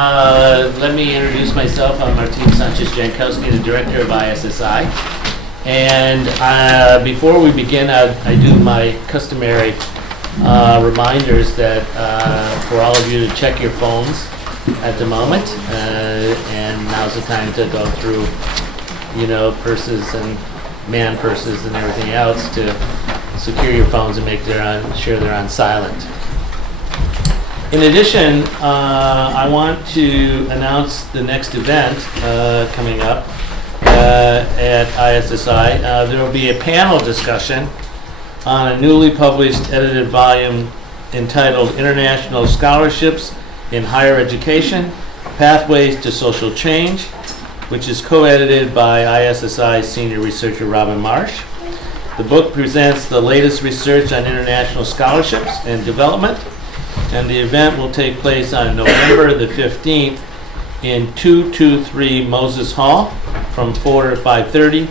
Let me introduce myself. I'm Martin Sanchez-Jankowski, the director of ISSI. And before we begin, I do my customary reminders that for all of you to check your phones at the moment. And now's the time to go through, purses and man purses and everything else to secure your phones and make sure they're on silent. In addition, I want to announce the next event coming up at ISSI. There will be a panel discussion on a newly published edited volume entitled International Scholarships in Higher Education, Pathways to Social Change, which is co-edited by ISSI senior researcher Robin Marsh. The book presents the latest research on international scholarships and development, and the event will take place on November the 15th in 223 Moses Hall from 4 to 5:30,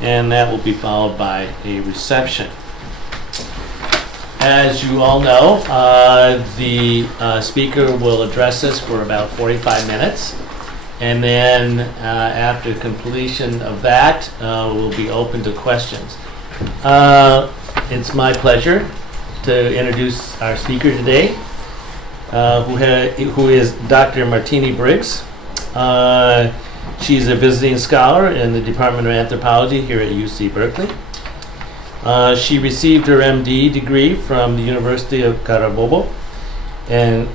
and that will be followed by a reception. As you all know, the speaker will address us for about 45 minutes, and then after completion of that, we'll be open to questions. It's my pleasure to introduce our speaker today, who is Dr. Mantini-Briggs. She's a visiting scholar in the Department of Anthropology here at UC Berkeley. She received her MD degree from the University of Carabobo in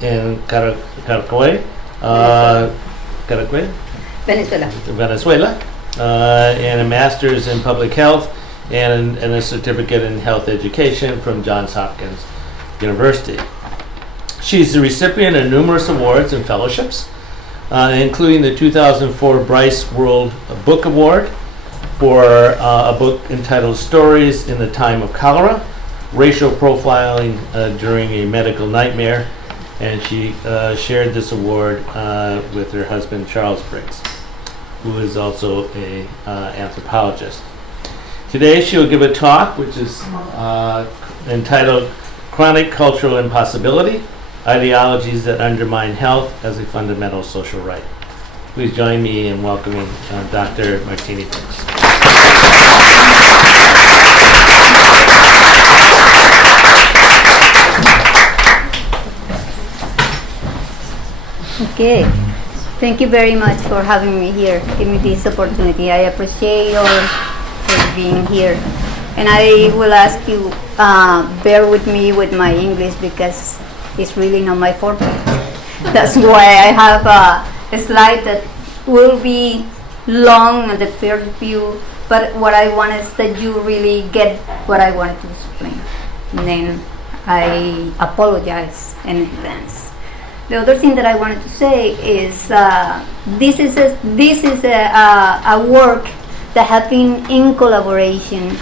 Caracol, Venezuela, and a master's in public health and a certificate in health education from Johns Hopkins University. She's the recipient of numerous awards and fellowships, including the 2004 Bryce World Book Award for a book entitled Stories in the Time of Cholera, Racial Profiling During a Medical Nightmare, and she shared this award with her husband Charles Briggs, who is also an anthropologist. Today she'll give a talk which is entitled Chronic Cultural Impossibility, Ideologies that Undermine Health as a Fundamental Social Right. Please join me in welcoming Dr. Mantini-Briggs. Okay. Thank you very much for having me here. Give me this opportunity. I appreciate your for being here. And I will ask you, bear with me with my English because it's really not my forte. That's why I have a slide that will be long at the first view, but what I want is that you really get what I wanted to explain. And then I apologize in advance. The other thing that I wanted to say is this is a work that has been in collaboration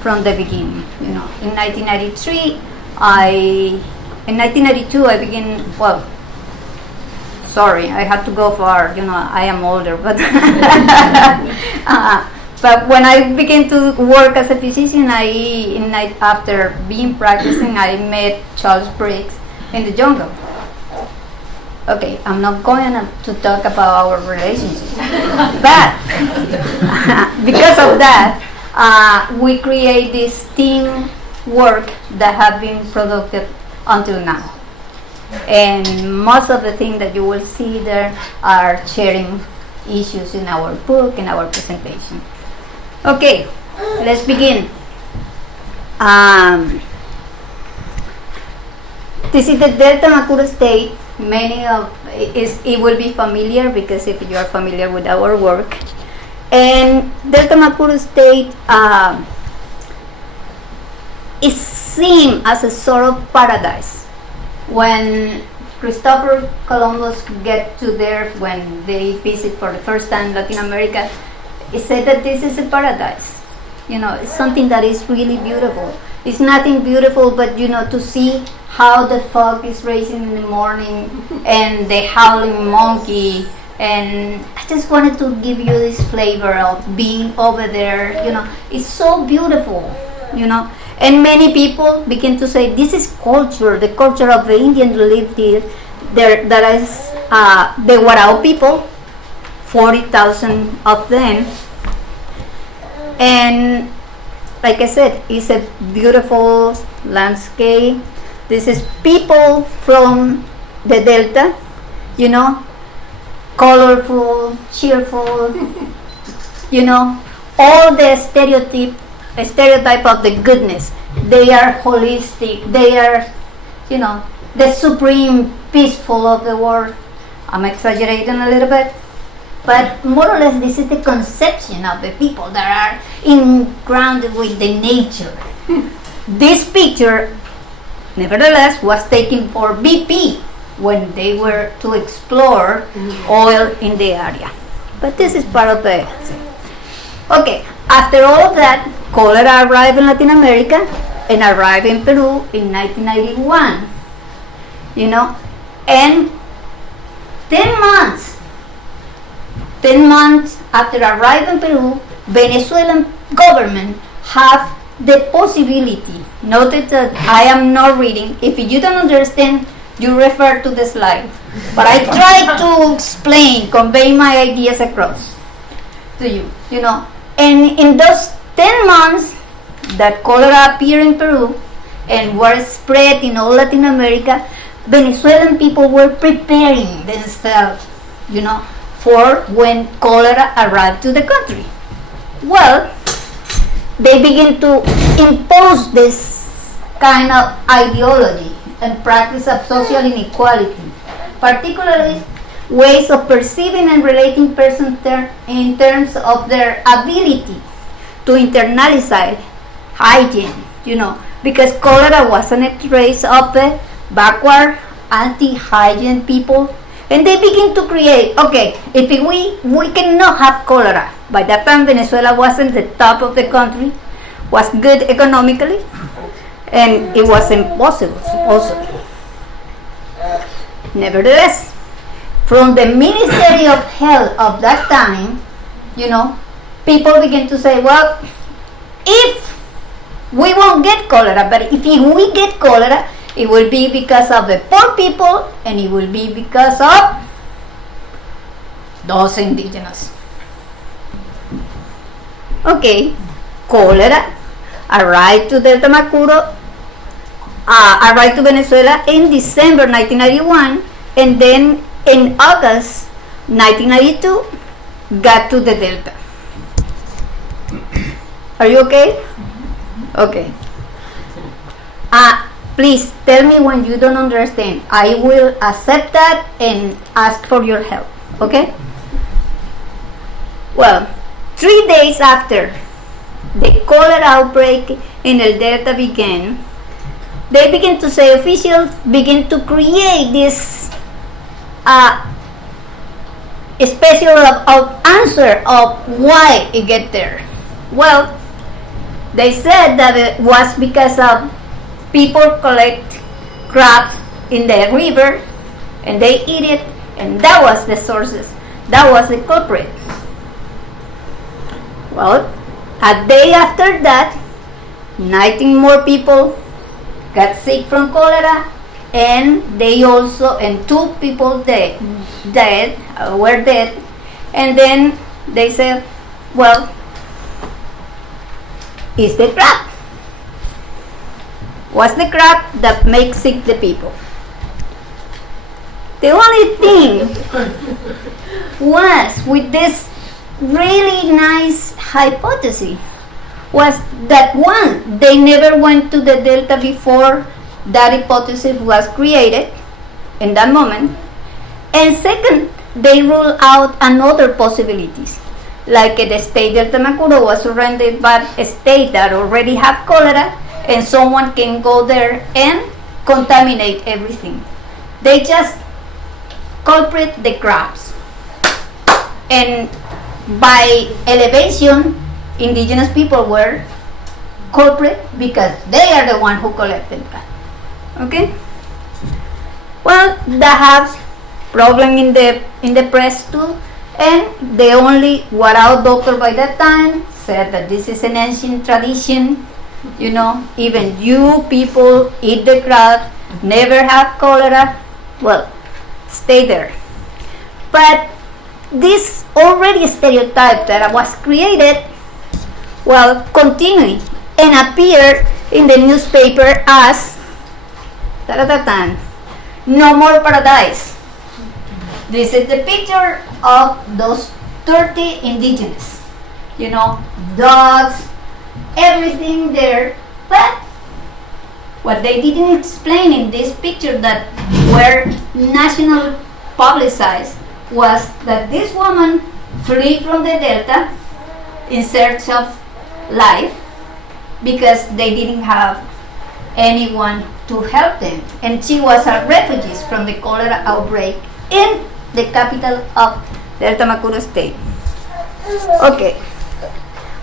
from the beginning. In 1993, in 1992 I began. Well, sorry, I have to go far. I am older, but but when I began to work as a physician, after being practicing, I met Charles Briggs in the jungle. Okay, I'm not going to talk about our relationship, but because of that, we create this team work that have been productive until now. And most of the things that you will see there are sharing issues in our book and our presentation. Okay, let's begin. This is the Delta Amacuro state. It will be familiar because if you are familiar with our work. And Delta Amacuro state is seen as a sort of paradise. When Christopher Columbus get to there, when they visit for the first time Latin America, he said that this is a paradise. It's something that is really beautiful. It's nothing beautiful but to see how the fog is rising in the morning and the howling monkey, and I just wanted to give you this flavor of being over there. It's so beautiful. And many people begin to say this is culture, the culture of the Indian who lived here. That is the Warao people, 40,000 of them. And like I said, it's a beautiful landscape. This is people from the Delta, you know, colorful, cheerful, you know, all the stereotype of the goodness. They are holistic. They are, you know, the supreme peaceful of the world. I'm exaggerating a little bit, but more or less this is the conception of the people that are grounded with the nature. This picture, nevertheless, was taken for BP when they were to explore oil in the area. But this is part of the... Okay, after all of that, cholera arrived in Latin America and arrived in Peru in 1991. You know, and 10 months after arriving in Peru, Venezuelan government have the possibility. Notice that I am not reading. If you don't understand, you refer to the slide. But I try to explain, convey my ideas across to you, you know. And in those 10 months that cholera appeared in Peru and were spread in all Latin America, Venezuelan people were preparing themselves, you know, for when cholera arrived to the country. Well, they begin to impose this kind of ideology and practice of social inequality, particularly ways of perceiving and relating persons in terms of their ability to internalize hygiene, you know, because cholera wasn't a trace of the backward anti-hygiene people, and they begin to create, okay, if we cannot have cholera. By that time Venezuela wasn't the top of the country, was good economically, and it was impossible supposedly. Nevertheless, from the Ministry of Health of that time, you know, people begin to say, well, if we won't get cholera, but if we get cholera, it will be because of the poor people, and it will be because of those indigenous. Okay, cholera arrived to Delta Amacuro, arrived to Venezuela in December 1991, and then in August 1992 got to the Delta. Are you okay? Okay. Please tell me when you don't understand. I will accept that and ask for your help. Okay? Well, 3 days after the cholera outbreak in El Delta began, they begin to say, officials begin to create this special answer of why it get there. Well, they said that it was because of people collect crabs in the river and they eat it, and that was the sources, that was the culprit. Well, a day after that, 19 more people got sick from cholera, and they also, and 2 people were dead, and then they said, well, it's the crab. What's the crab that makes sick the people? The only thing was, with this really nice hypothesis, was that one, they never went to the Delta before that hypothesis was created in that moment, and second, they ruled out another possibilities, like the state Delta Amacuro was surrounded by a state that already have cholera, and someone can go there and contaminate everything. They just culprit the crabs, and by elevation, indigenous people were culprit because they are the one who collected that. Okay. Well, that has problem in the press too, and the only Warao doctor by that time said that this is an ancient tradition. You know, even you people eat the crab, never have cholera. Well, stay there. But this already stereotype that was created, well, continued and appeared in the newspaper as no more paradise. This is the picture of those 30 indigenous, dogs, everything there. But what they didn't explain in this picture that were national publicized was that this woman flee from the Delta in search of life because they didn't have anyone to help them, and she was a refugee from the cholera outbreak in the capital of Delta Amacuro state. Okay,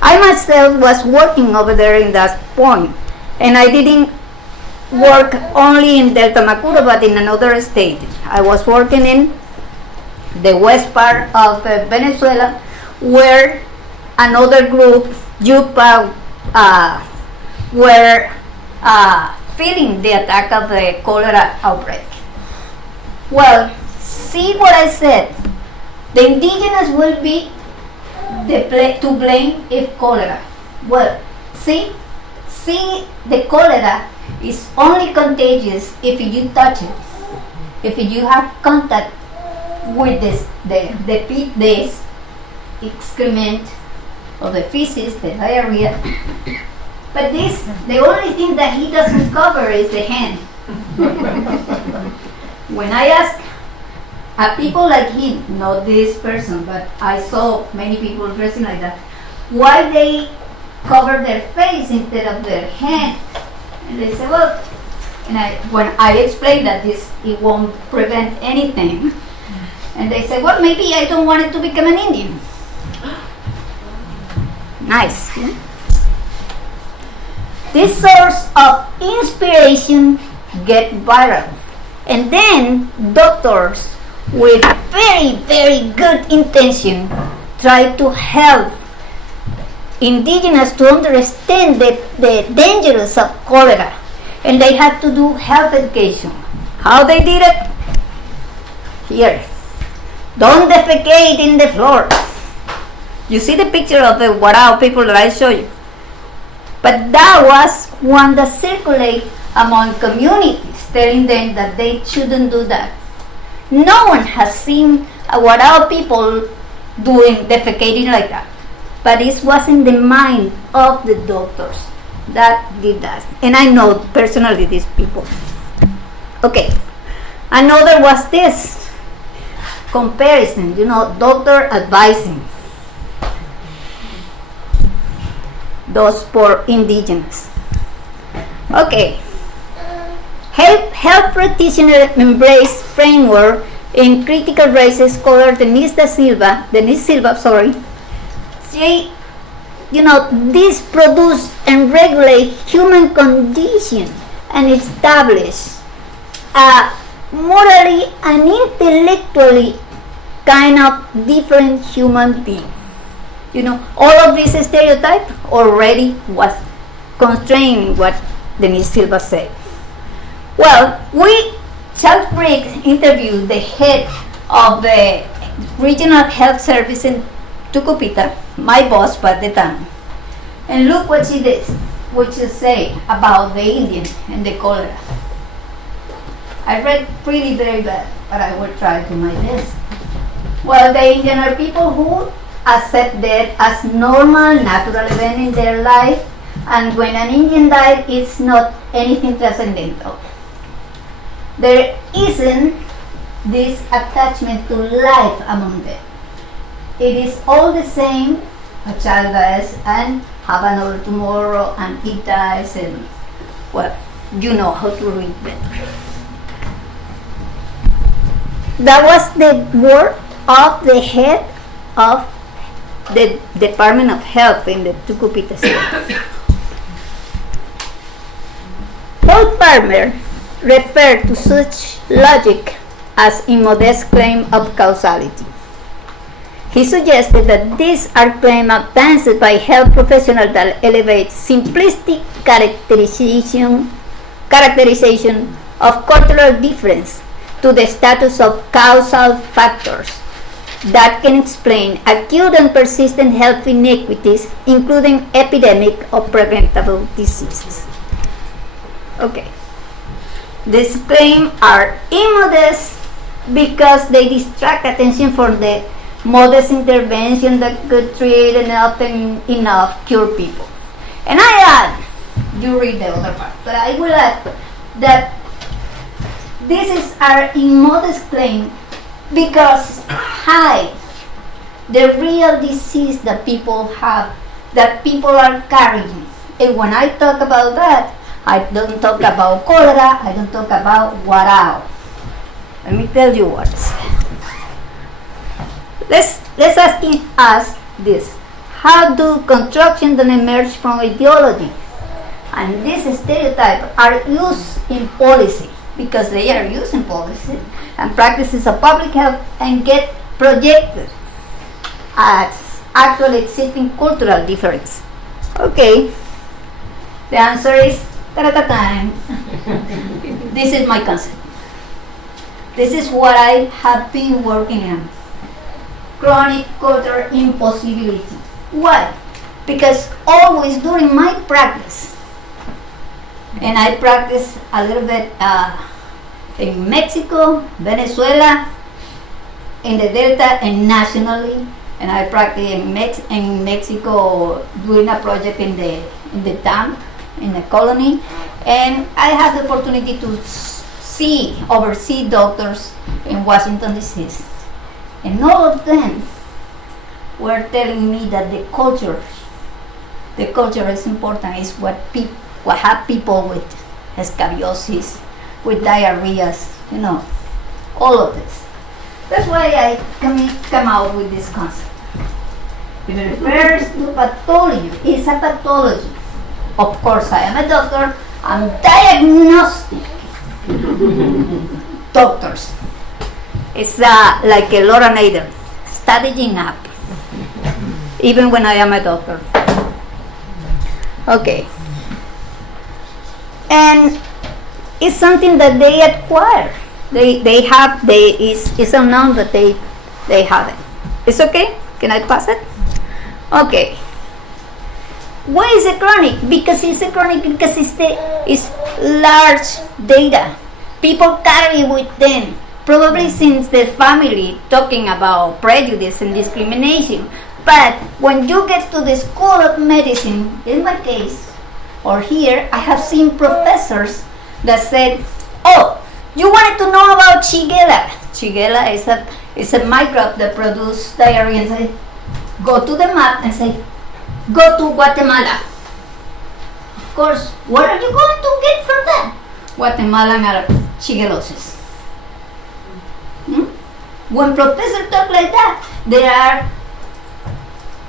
I myself was working over there in that point, and I didn't work only in Delta Amacuro but in another state. I was working in the west part of Venezuela, where another group, Yupa, were feeling the attack of the cholera outbreak. Well, see what I said. The indigenous will be to blame if cholera. Well, see, the cholera is only contagious if you touch it, if you have contact with the excrement or the feces, the diarrhea. But the only thing that he doesn't cover is the hand. When I ask people like him, not this person, but I saw many people dressing like that, why they cover their face instead of their hand? And they say, well, when I explain that it won't prevent anything, and they say, well, maybe I don't want it to become an Indian. Nice. Yeah? This source of inspiration get viral, and then doctors with very, very good intention try to help indigenous to understand the dangers of cholera, and they had to do health education. How they did it? Here. Don't defecate in the floor. You see the picture of the Warao people that I show you. But that was one that circulated among communities, telling them that they shouldn't do that. No one has seen Warao people defecating like that. But it was in the mind of the doctors that did that. And I know personally these people. Okay. Another was this comparison, doctor advising those for indigenous. Okay. Health practitioner embrace framework in critical races scholar Denise Silva, She, this produce and regulate human condition and establish a morally and intellectually kind of different human being. All of this stereotype already was constraining what Denise Silva said. Well, Charles Briggs interviewed the head of the regional health service in Tucupita, my boss at the time. And look what she did, what she said about the Indian and the cholera. I read pretty very bad, but I will try to my best. Well, the Indian are people who accept death as normal, natural event in their life, and when an Indian dies, it's not anything transcendental. There isn't this attachment to life among them. It is all the same. A child dies and have another tomorrow, and he dies, and well, you know how to read better. That was the word of the head of the Department of Health in the Tucupita state. Paul Farmer referred to such logic as immodest claim of causality. He suggested that these are claims advanced by health professionals that elevate simplistic characterization of cultural difference to the status of causal factors that can explain acute and persistent health inequities, including epidemic or preventable diseases. Okay. These claims are immodest because they distract attention from the modest intervention that could treat and often enough cure people. And I add, you read the other part, but I will add that this is our immodest claim because hide the real disease that people have, that people are carrying. And when I talk about that, I don't talk about cholera, I don't talk about Warao. Let me tell you what. Let's ask this. How do constructions that emerge from ideology and this stereotype are used in policy? Because they are used in policy and practices of public health and get projected as actually existing cultural difference. Okay, the answer is ta-da-ta-time. This is my concept. This is what I have been working on. Chronic cultural impossibility. Why? Because always during my practice, and I practice a little bit in Mexico, Venezuela, in the Delta, and nationally, and I practice in Mexico doing a project in the camp, in the colony, and I had the opportunity to oversee doctors in Washington D.C. And all of them were telling me that the culture is important. It's what have people with scoliosis, with diarrheas, all of this. That's why I come out with this concept. It refers to pathology. It's a pathology. Of course, I am a doctor. I'm diagnostic doctors. It's like a Laura Nader, studying up, even when I am a doctor. Okay. And it's something that they acquire. It's unknown that they have it. It's okay? Can I pass it? Okay. Why is it chronic? Because it's a chronic because it's large data. People carry with them, probably since the family, talking about prejudice and discrimination. But when you get to the School of Medicine, in my case, or here, I have seen professors that said, oh, you wanted to know about Shigella. Shigella is a microbe that produces diarrhea. And say, go to the map and say, go to Guatemala. Of course, what are you going to get from that? Guatemalan are shigellosis. When professors talk like that, they are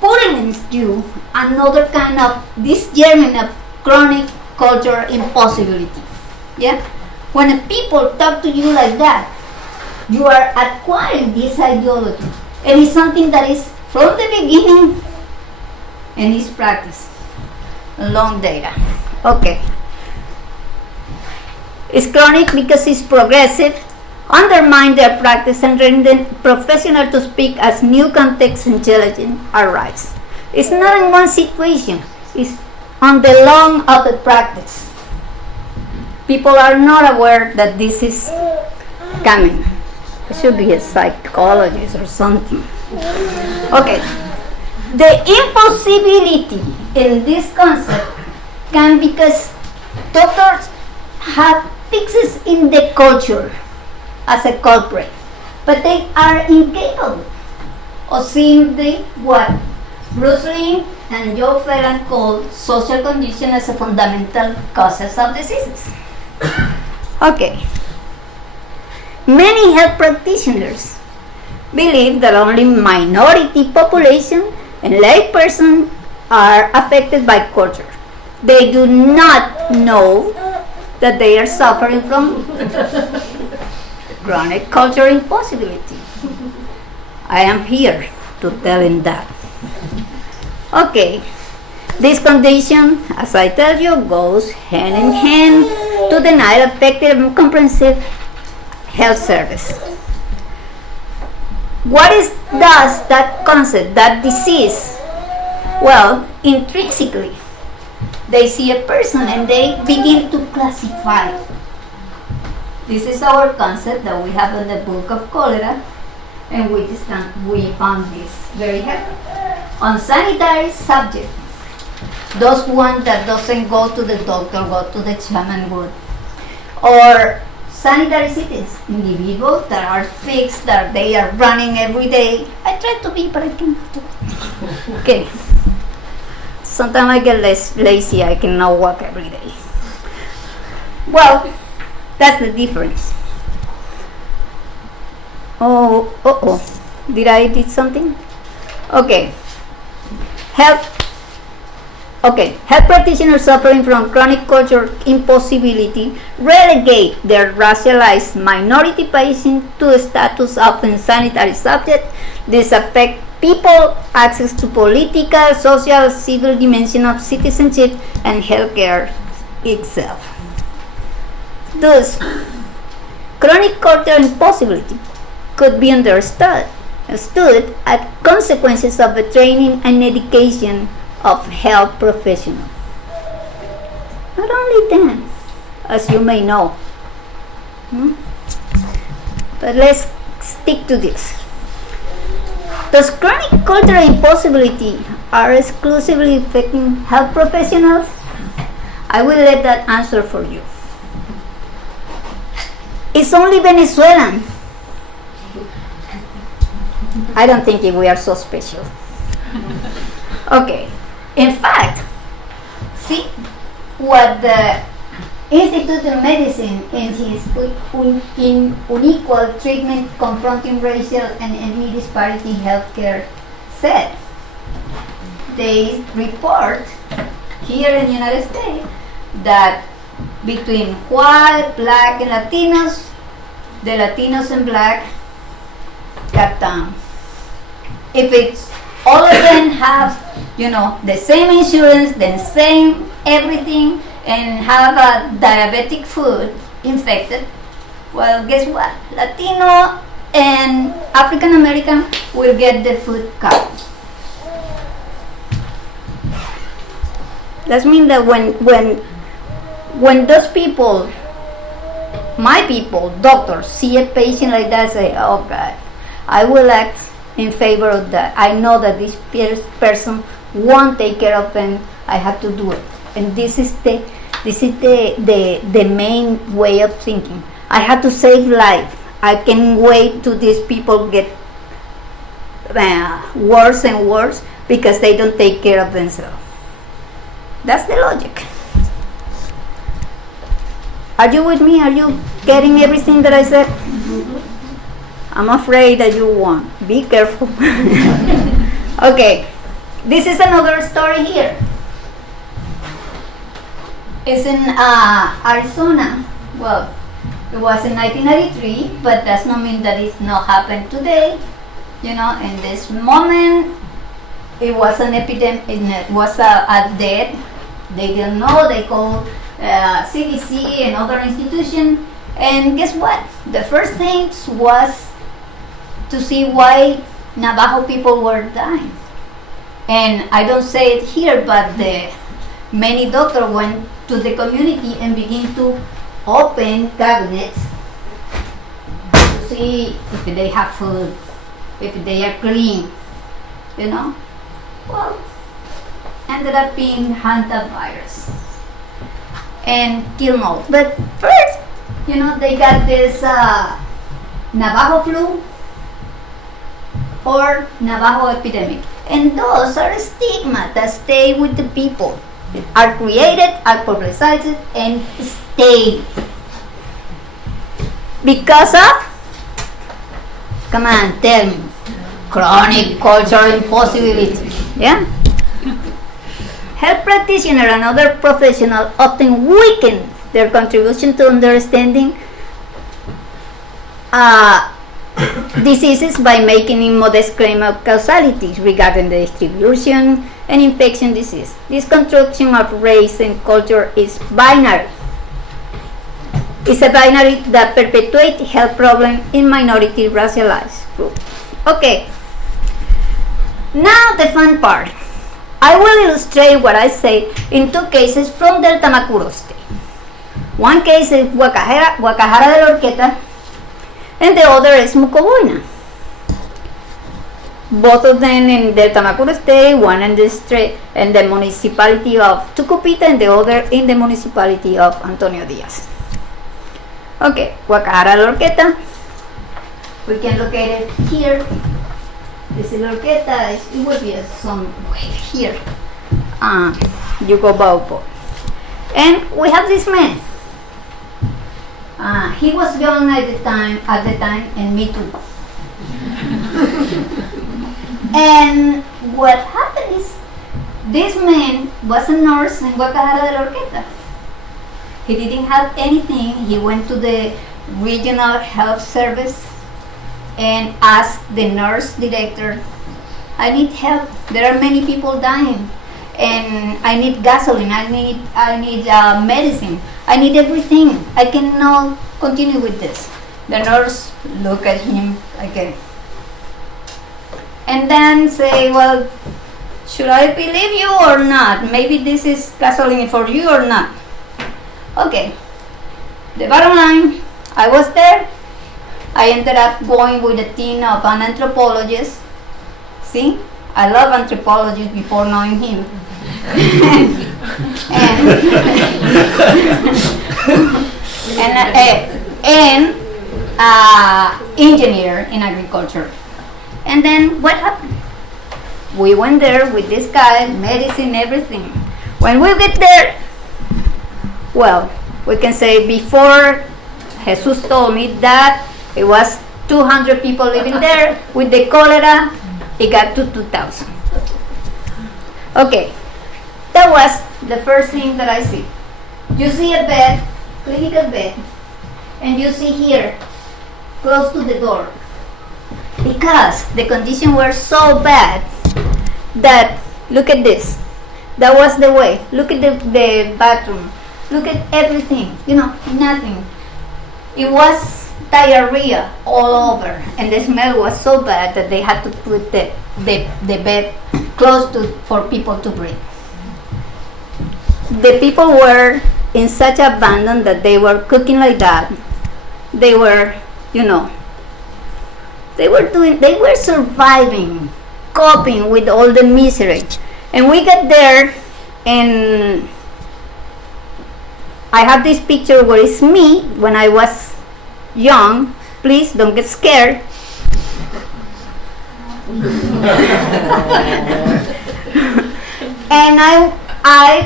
putting in you another kind of this germ of chronic cultural impossibility. Yeah? When people talk to you like that, you are acquiring this ideology. And it's something that is from the beginning and is practiced. Long data. Okay. It's chronic because it's progressive, undermine their practice and render professional to speak as new context and challenges arise. It's not in one situation, it's on the long of the practice. People are not aware that this is coming. It should be a psychologist or something. Okay. The impossibility in this concept can because doctors have fixes in the culture as a culprit, but they are incapable of seeing what Bruce Lee and Joe Ferran called social condition as a fundamental causes of diseases. Okay. Many health practitioners believe that only minority population and layperson are affected by culture. They do not know that they are suffering from chronic cultural impossibility. I am here to tell him that. Okay, this condition, as I tell you, goes hand in hand to deny effective and comprehensive health service. what is does that concept, that disease? Well, intrinsically, they see a person and they begin to classify. This is our concept that we have in the book of cholera, and we found this very helpful. On sanitary subject, those one that doesn't go to the doctor, go to the shaman wood, or sanitary cities, individuals that are fixed, that they are running every day. I try to be, but I cannot do it. Okay. Sometimes I get less lazy, I cannot walk every day. Well, that's the difference. Oh, did I did something? Okay. Health practitioners suffering from chronic cultural impossibility relegate their racialized minority patient to the status of insanitary subject. This affects people access to political, social, civil dimension of citizenship and healthcare itself. Thus, chronic cultural impossibility could be understood as consequences of the training and education of health professionals. Not only then, as you may know, but let's stick to this. Does chronic cultural impossibility are exclusively affecting health professionals? I will let that answer for you. It's only Venezuelan. I don't think we are so special. Okay. In fact, see what the Institute of Medicine in his unequal treatment confronting racial and ethnic disparity in healthcare said. They report here in the United States that between white, black, and Latinos, the Latinos and black cut down. If it's all of them have, the same insurance, the same everything, and have a diabetic food infected, well, guess what? Latino and African American will get the food cut. That means that when those people, my people, doctors, see a patient like that, say, oh God, I will act in favor of that. I know that this person won't take care of them. I have to do it. And this is the main way of thinking. I have to save life. I can wait till these people get worse and worse because they don't take care of themselves. That's the logic. Are you with me? Are you getting everything that I said? I'm afraid that you won't. Be careful. Okay, this is another story here. It's in Arizona. Well, it was in 1993, but does not mean that it's not happened today. In this moment, it was an epidemic. It was a death. They didn't know. They called CDC and other institutions. And guess what? The first thing was to see why Navajo people were dying. And I don't say it here, but many doctors went to the community and began to open cabinets to see if they have food, if they are clean, Well, ended up being hantavirus and kill most. But first, they got this Navajo flu or Navajo epidemic. And those are stigma that stay with the people, are created, are publicized, and stay. Because of, come on, tell me, chronic cultural impossibility. Yeah? Health practitioners and other professionals often weaken their contribution to understanding diseases by making immodest claim of causality regarding the distribution and infection disease. This construction of race and culture is binary. It's a binary that perpetuates health problems in minority racialized groups. Okay. Now the fun part. I will illustrate what I say in two cases from Delta Amacuro state. One case is Wakahara de Orqueta, and the other is Mucoboina. Both of them in Delta Amacuro state, one in the municipality of Tucupita and the other in the municipality of Antonio Diaz. Okay, Wakahara de Orqueta. We can locate it here. This is Orqueta. It will be somewhere here. You go Baupo. And we have this man. He was young at the time, and me too. And what happened is, this man was a nurse in Wakahara de Orqueta. He didn't have anything. He went to the regional health service and asked the nurse director, I need help. There are many people dying, and I need gasoline. I need medicine. I need everything. I cannot continue with this. The nurse looked at him again, and then say, well, should I believe you or not? Maybe this is gasoline for you or not. Okay. The bottom line, I was there. I ended up going with a team of an anthropologist. See, I love anthropologists before knowing him. and engineer in agriculture. And then what happened? We went there with this guy, medicine, everything. When we get there, well, we can say before Jesus told me that it was 200 people living there. With the cholera, it got to 2,000. Okay, that was the first thing that I see. You see a bed, clinical bed, and you see here, close to the door. Because the conditions were so bad that, look at this. That was the way. Look at the bathroom. Look at everything. Nothing. It was diarrhea all over, and the smell was so bad that they had to put the bed close to for people to breathe. The people were in such abandon that they were cooking like that. They were, they were surviving, coping with all the misery. And we got there, and I have this picture where it's me when I was young. Please don't get scared. And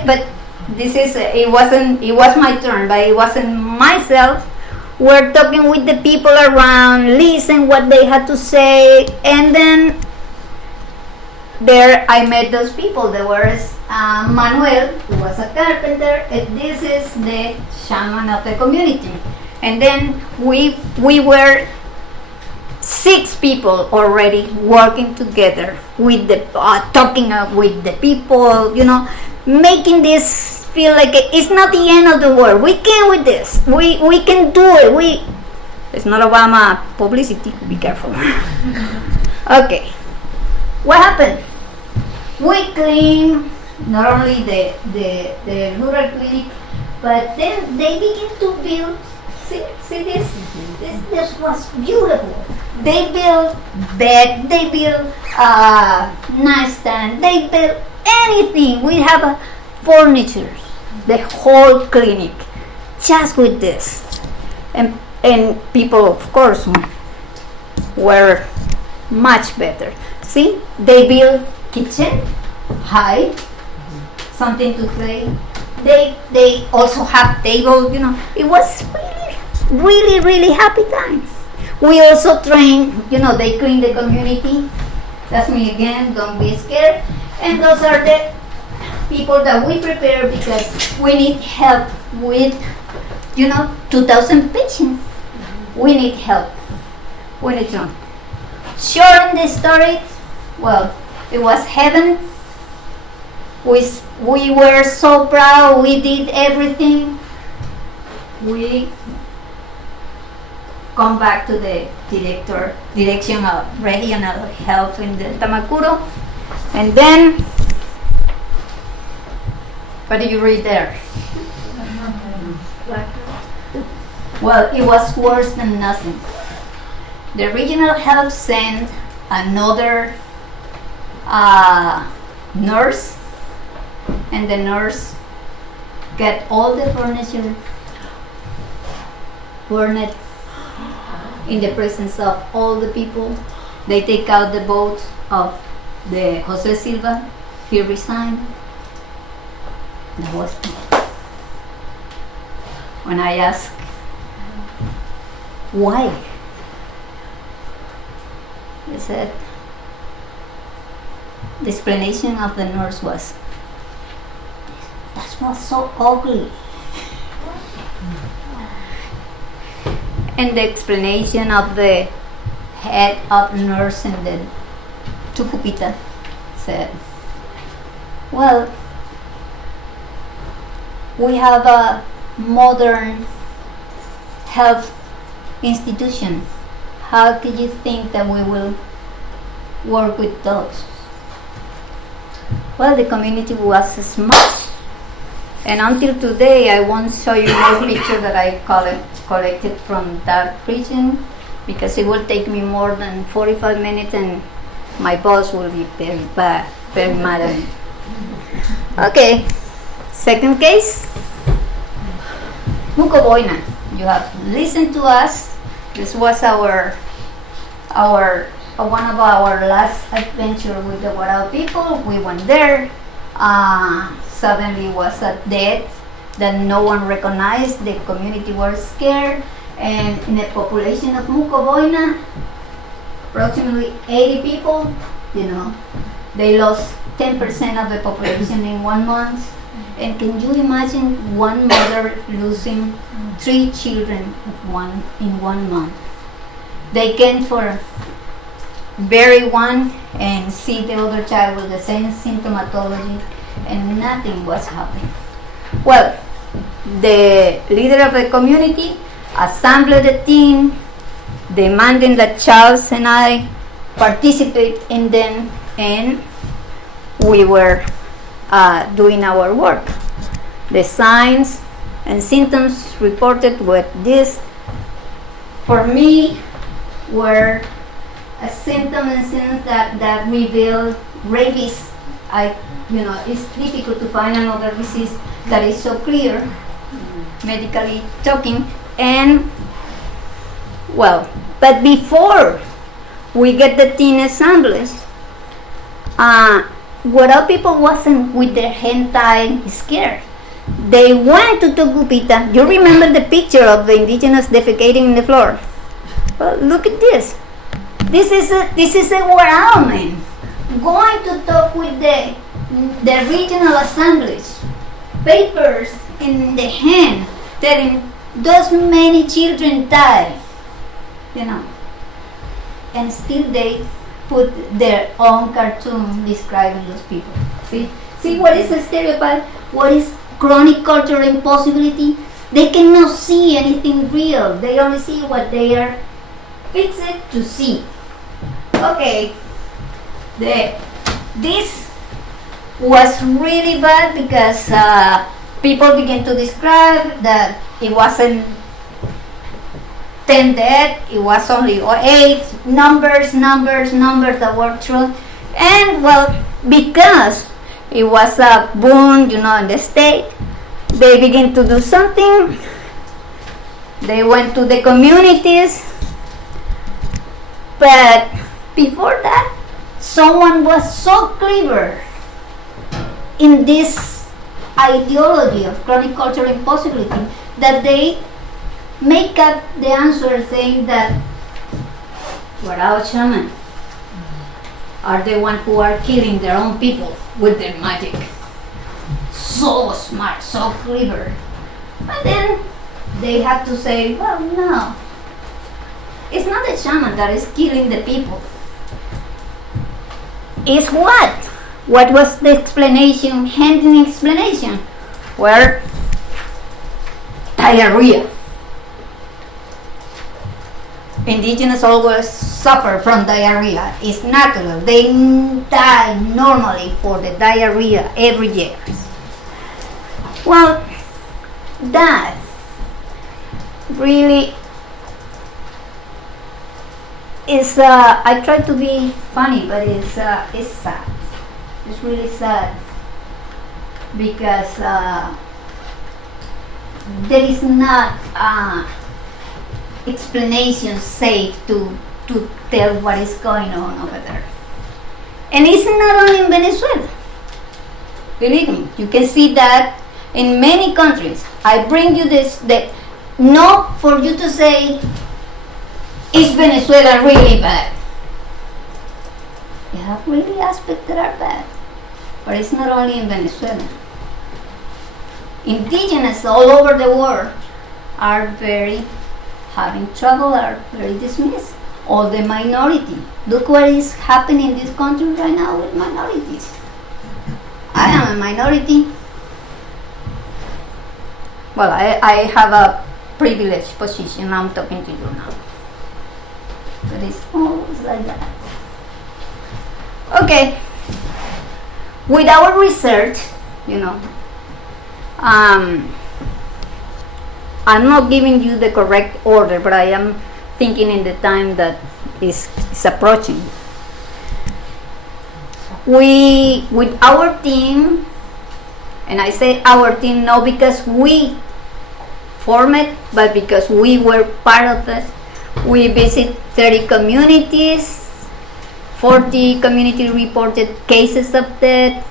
but this is, it was my turn, but it wasn't myself. We're talking with the people around, listen what they had to say, and then there I met those people. There was Manuel, who was a carpenter, and this is the shaman of the community. And then we were 6 people already working together with the talking with the people, making this feel like it's not the end of the world. We can with this. We can do it. It's not Obama publicity. Be careful. Okay. What happened? We clean not only the rural clinic, but then they begin to build. See this? This was beautiful. They built bed, they built nightstand, they built anything. We have furniture, the whole clinic, just with this. And people, of course, were much better. See, they built kitchen, high, something to play. They also have table, It was really, really happy time. We also train, they clean the community. That's me again, don't be scared. And those are the people that we prepare because we need help with, 2,000 patients. We need help. We need to. Short in the story, well, it was heaven. We were so proud. We did everything. come back to the direction of regional health in Delta Amacuro. And then, what do you read there? Well, it was worse than nothing. The regional health sent another nurse, and the nurse got all the furniture burned in the presence of all the people. They take out the vote of the Jose Silva. He resigned. That was it. When I asked why, they said the explanation of the nurse was, that was so ugly. And the explanation of the head of nurse in the Tucupita said, well, we have a modern health institution. How could you think that we will work with those? Well, the community was smashed. And until today, I won't show you more picture that I collected from that region, because it will take me more than 45 minutes and my boss will be very bad, very mad at me. Okay, second case. Mucoboina. You have listened to us. This was our one of our last adventure with the Warao people. We went there. Suddenly was a death that no one recognized. The community was scared, and in a population of Mucoboina, approximately 80 people, they lost 10% of the population in 1 month. And can you imagine one mother losing 3 children in 1 month? They came for bury one and see the other child with the same symptomatology, and nothing was happening. Well, the leader of the community assembled a team demanding that Charles and I participate in them, and we were doing our work. The signs and symptoms reported with this, for me, were a symptom and symptoms that reveal rabies. It's difficult to find another disease that is so clear, medically talking. And well, but before we get the team assembled, Warao people wasn't with their hentai scared. They went to Tucupita. You remember the picture of the indigenous defecating in the floor? Well, look at this. This is a Warao man going to talk with the regional assemblies, papers in the hand, telling those many children die, and still they put their own cartoon describing those people. See what is a stereotype? What is chronic cultural impossibility? They cannot see anything real. They only see what they are fixed to see. Okay, this was really bad because people began to describe that it wasn't 10 dead, it was only 8 numbers that were true. And well, because it was a boom, in the state, they began to do something. They went to the communities, but before that, someone was so clever in this ideology of chronic cultural impossibility that they make up the answer saying that Warao shaman are the ones who are killing their own people with their magic. So smart, so clever. And then they have to say, well, no, it's not the shaman that is killing the people. It's what? What was the explanation, handling explanation? Well, diarrhea. indigenous always suffer from diarrhea. It's natural. They die normally for the diarrhea every year. Well, that really is, I try to be funny, but it's sad. It's really sad because there is not explanation safe to tell what is going on over there. And it's not only in Venezuela. Believe me, you can see that in many countries. I bring you this, not for you to say, is Venezuela really bad? You have really aspects that are bad, but it's not only in Venezuela. Indigenous all over the world are having trouble, are very dismissed. All the minority. Look what is happening in this country right now with minorities. I am a minority. Well, I have a privileged position. I'm talking to you now. But it's always like that. Okay. With our research, I'm not giving you the correct order, but I am thinking in the time that is approaching. With our team, and I say our team not because we formed it, but because we were part of this. We visit 30 communities, 40 community reported cases of death,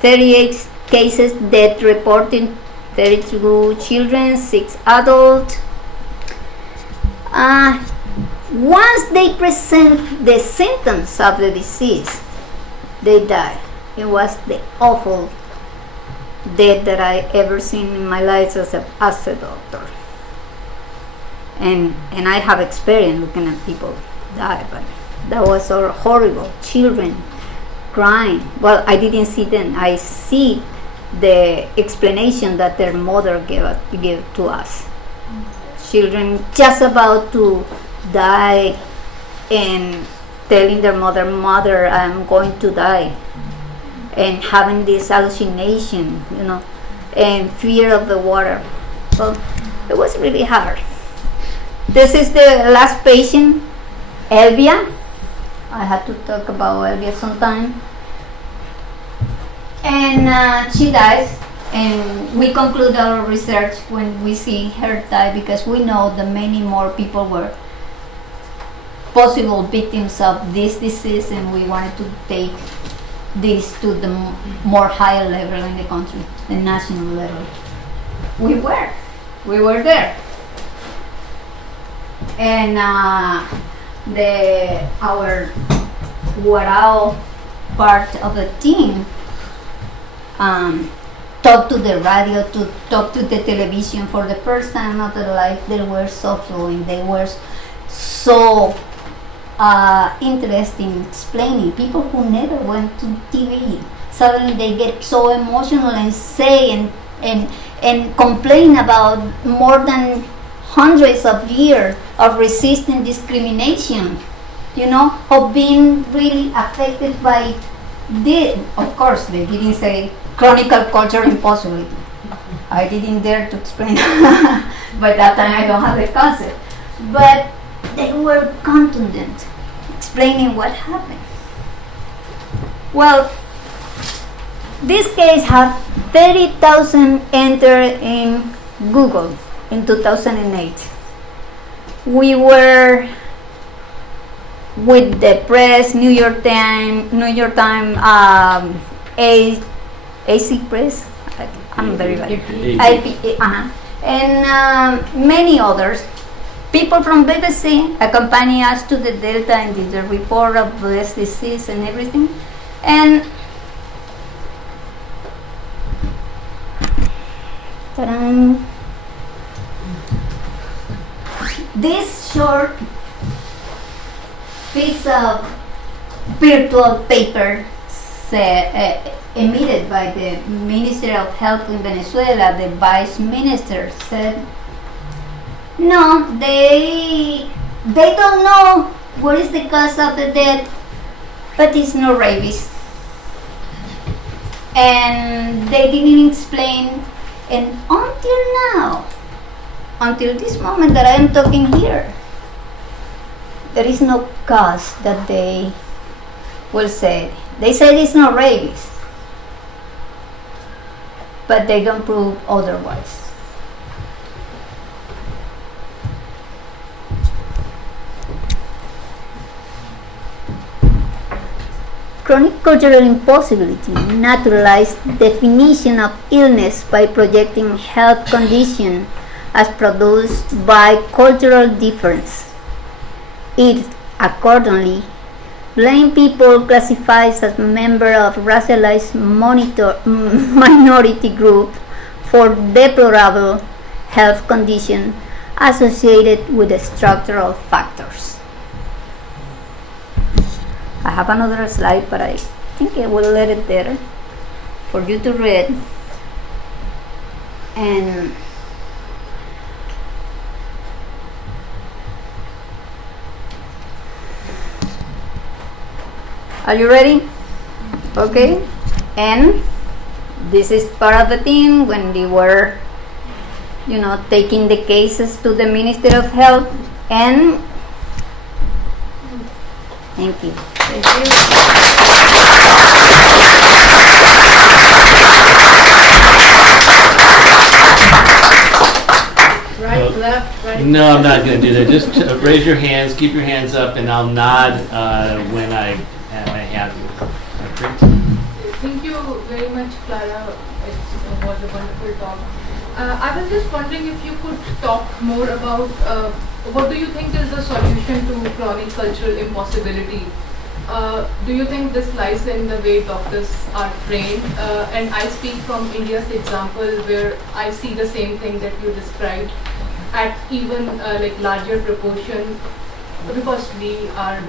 38 cases death reported, 32 children, 6 adults. Once they present the symptoms of the disease, they die. It was the awful death that I ever seen in my life as a doctor. And I have experience looking at people die, but that was so horrible. Children crying. Well, I didn't see them. I see the explanation that their mother gave to us. Children just about to die and telling their mother, I'm going to die. And having this hallucination, and fear of the water. Well, it was really hard. This is the last patient, Elvia. I had to talk about Elvia sometime. And she dies, and we conclude our research when we see her die, because we know that many more people were possible victims of this disease, and we wanted to take this to the more higher level in the country, the national level. We were there. And our Warao part of the team talked to the radio, to talk to the television for the first time of their life. They were so fluent. They were so interested in explaining. People who never went to TV, suddenly they get so emotional and say and complain about more than hundreds of years of resisting discrimination, of being really affected by this. Of course, they didn't say chronic culture impossibility. I didn't dare to explain. By that time, I don't have the concept. But they were contundent, explaining what happened. Well, this case had 30,000 entered in Google in 2008. We were with the press, New York Times, AC Press. I'm very bad. And many others. People from BBC accompany us to the Delta and did the report of this disease and everything. And this short piece of virtual paper emitted by the Ministry of Health in Venezuela, the Vice Minister said, no, they They don't know what is the cause of the death, but it's not rabies. And they didn't explain, and until now, until this moment that I am talking here, there is no cause that they will say. They say it's not rabies, but they don't prove otherwise. Chronic cultural impossibility, naturalized definition of illness by projecting health condition as produced by cultural difference. It accordingly blame people classified as member of racialized minority group for deplorable health condition associated with the structural factors. I have another slide, but I think I will let it there for you to read. And are you ready? Okay. And this is part of the thing when they were, taking the cases to the Ministry of Health. And thank you. Thank you. Right, left, right. No, I'm not going to do that. Just raise your hands, keep your hands up, and I'll nod when I have you. Thank you very much, Clara. It was a wonderful talk. I was just wondering if you could talk more about what do you think is the solution to chronic cultural impossibility? Do you think this lies in the way doctors are trained? And I speak from India's example where I see the same thing that you described at even like larger proportion because we are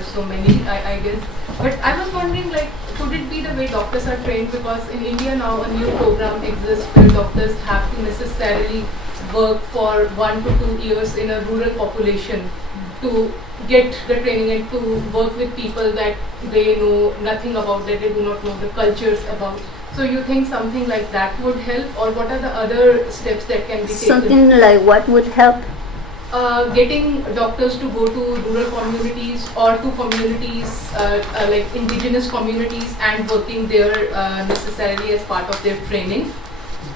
so many, I guess. But I was wondering, like, could it be the way doctors are trained? Because in India now a new program exists where doctors have to necessarily work for 1 to 2 years in a rural population to get the training and to work with people that they know nothing about, that they do not know the cultures about. So you think something like that would help, or what are the other steps that can be taken? Something like what would help? Getting doctors to go to rural communities or to communities like indigenous communities and working there necessarily as part of their training.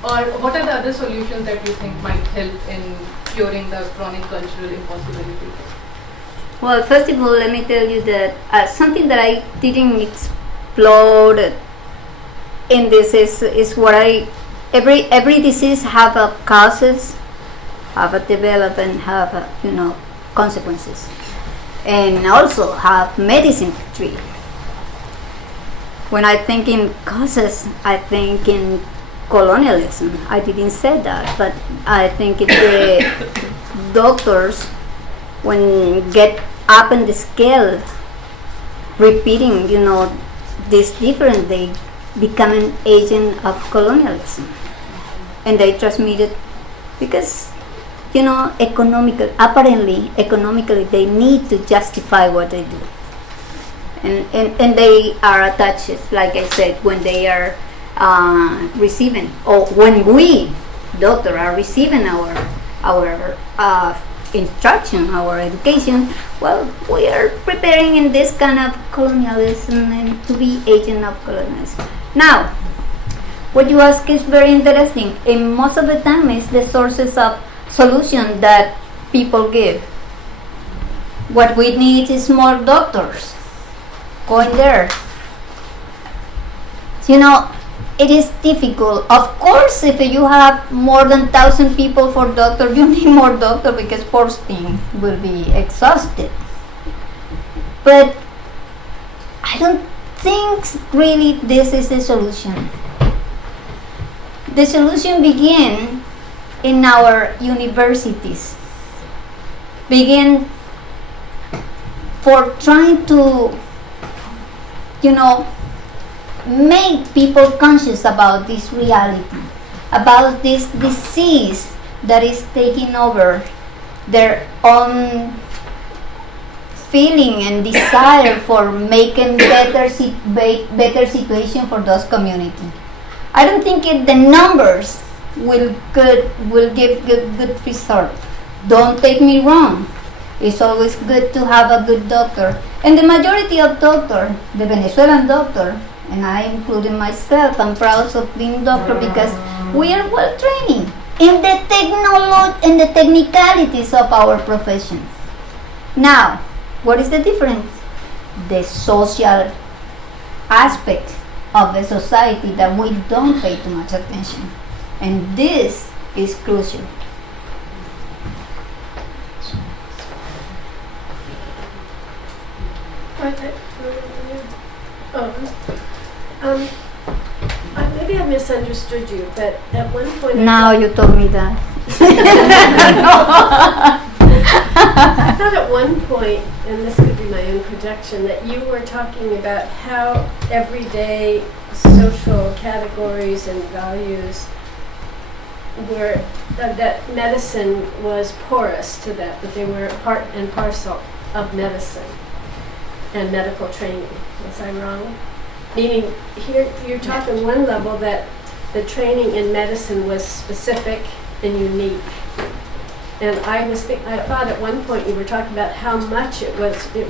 Or what are the other solutions that you think might help in curing the chronic cultural impossibility? Well, first of all, let me tell you that something that I didn't explore in this is what every disease have a causes, have a development, have a, consequences, and also have medicine to treat. When I think in causes, I think in colonialism. I didn't say that, but I think if the doctors, when get up in the scale, repeating, this different, they become an agent of colonialism, and they transmit it because, economically, they need to justify what they do, and they are attached, like I said, when they are receiving, or when we, doctor, are receiving our instruction, our education, well, we are preparing in this kind of colonialism and to be agent of colonialism. Now, what you ask is very interesting, and most of the time is the sources of solution that people give. What we need is more doctors going there. It is difficult. Of course, if you have more than 1,000 people for doctor, you need more doctor because first thing will be exhausted. But I don't think really this is the solution. The solution begin in our universities. Begin for trying to, make people conscious about this reality, about this disease that is taking over their own feeling and desire for making better situation for those community. I don't think the numbers will give good result. Don't take me wrong. It's always good to have a good doctor. And the majority of doctor, the Venezuelan doctor, and I including myself, I'm proud of being doctor because we are well trained in the technicalities of our profession. Now, what is the difference? The social aspect of the society that we don't pay too much attention. And this is crucial. Maybe I misunderstood you, but at one point... Now you told me that. I thought at one point, and this could be my own projection, that you were talking about how everyday social categories and values were, that medicine was porous to that they were part and parcel of medicine and medical training. Was I wrong? Meaning, here you're talking one level that the training in medicine was specific and unique. And I thought at one point you were talking about how much it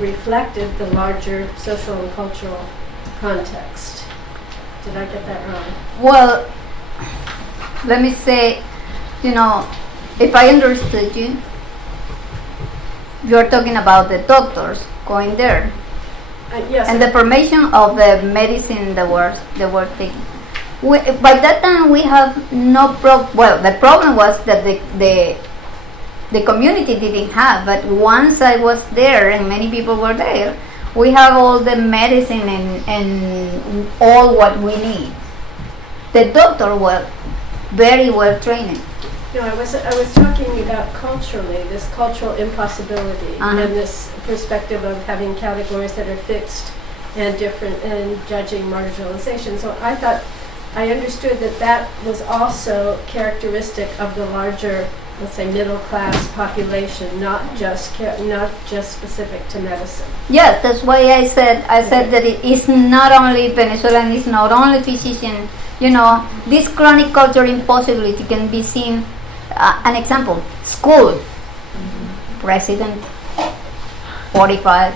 reflected the larger social and cultural context. Did I get that wrong? Well, let me say, if I understood you, you're talking about the doctors going there. Yes. And the formation of the medicine they were taking. By that time, we have no problem. Well, the problem was that the community didn't have. But once I was there, and many people were there, we have all the medicine and all what we need. The doctor was very well trained. No, I was talking about culturally, this cultural impossibility, and this perspective of having categories that are fixed and different and judging marginalization. So I understood that was also characteristic of the larger, let's say, middle class population, not just specific to medicine. Yes, that's why I said that it is not only Venezuelan, it's not only physician. This chronic cultural impossibility can be seen. An example: school, president, 45.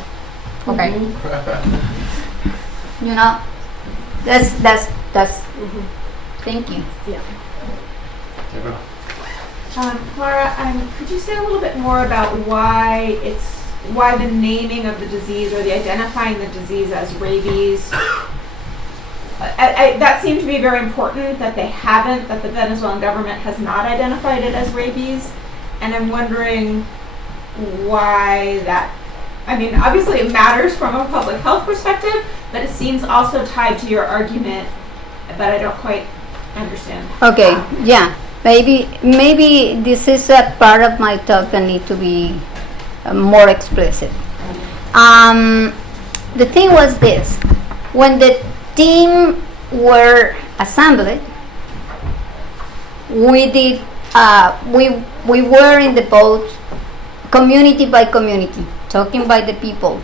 Okay. That's. Thank you. Yeah. Clara, could you say a little bit more about why the naming of the disease or the identifying the disease as rabies? That seemed to be very important that the Venezuelan government has not identified it as rabies, and I'm wondering why that. I mean, obviously it matters from a public health perspective, but it seems also tied to your argument, but I don't quite understand. Okay, yeah. Maybe this is a part of my talk that need to be more explicit. The thing was this: when the team were assembled, we were in the boat, community by community, talking by the people.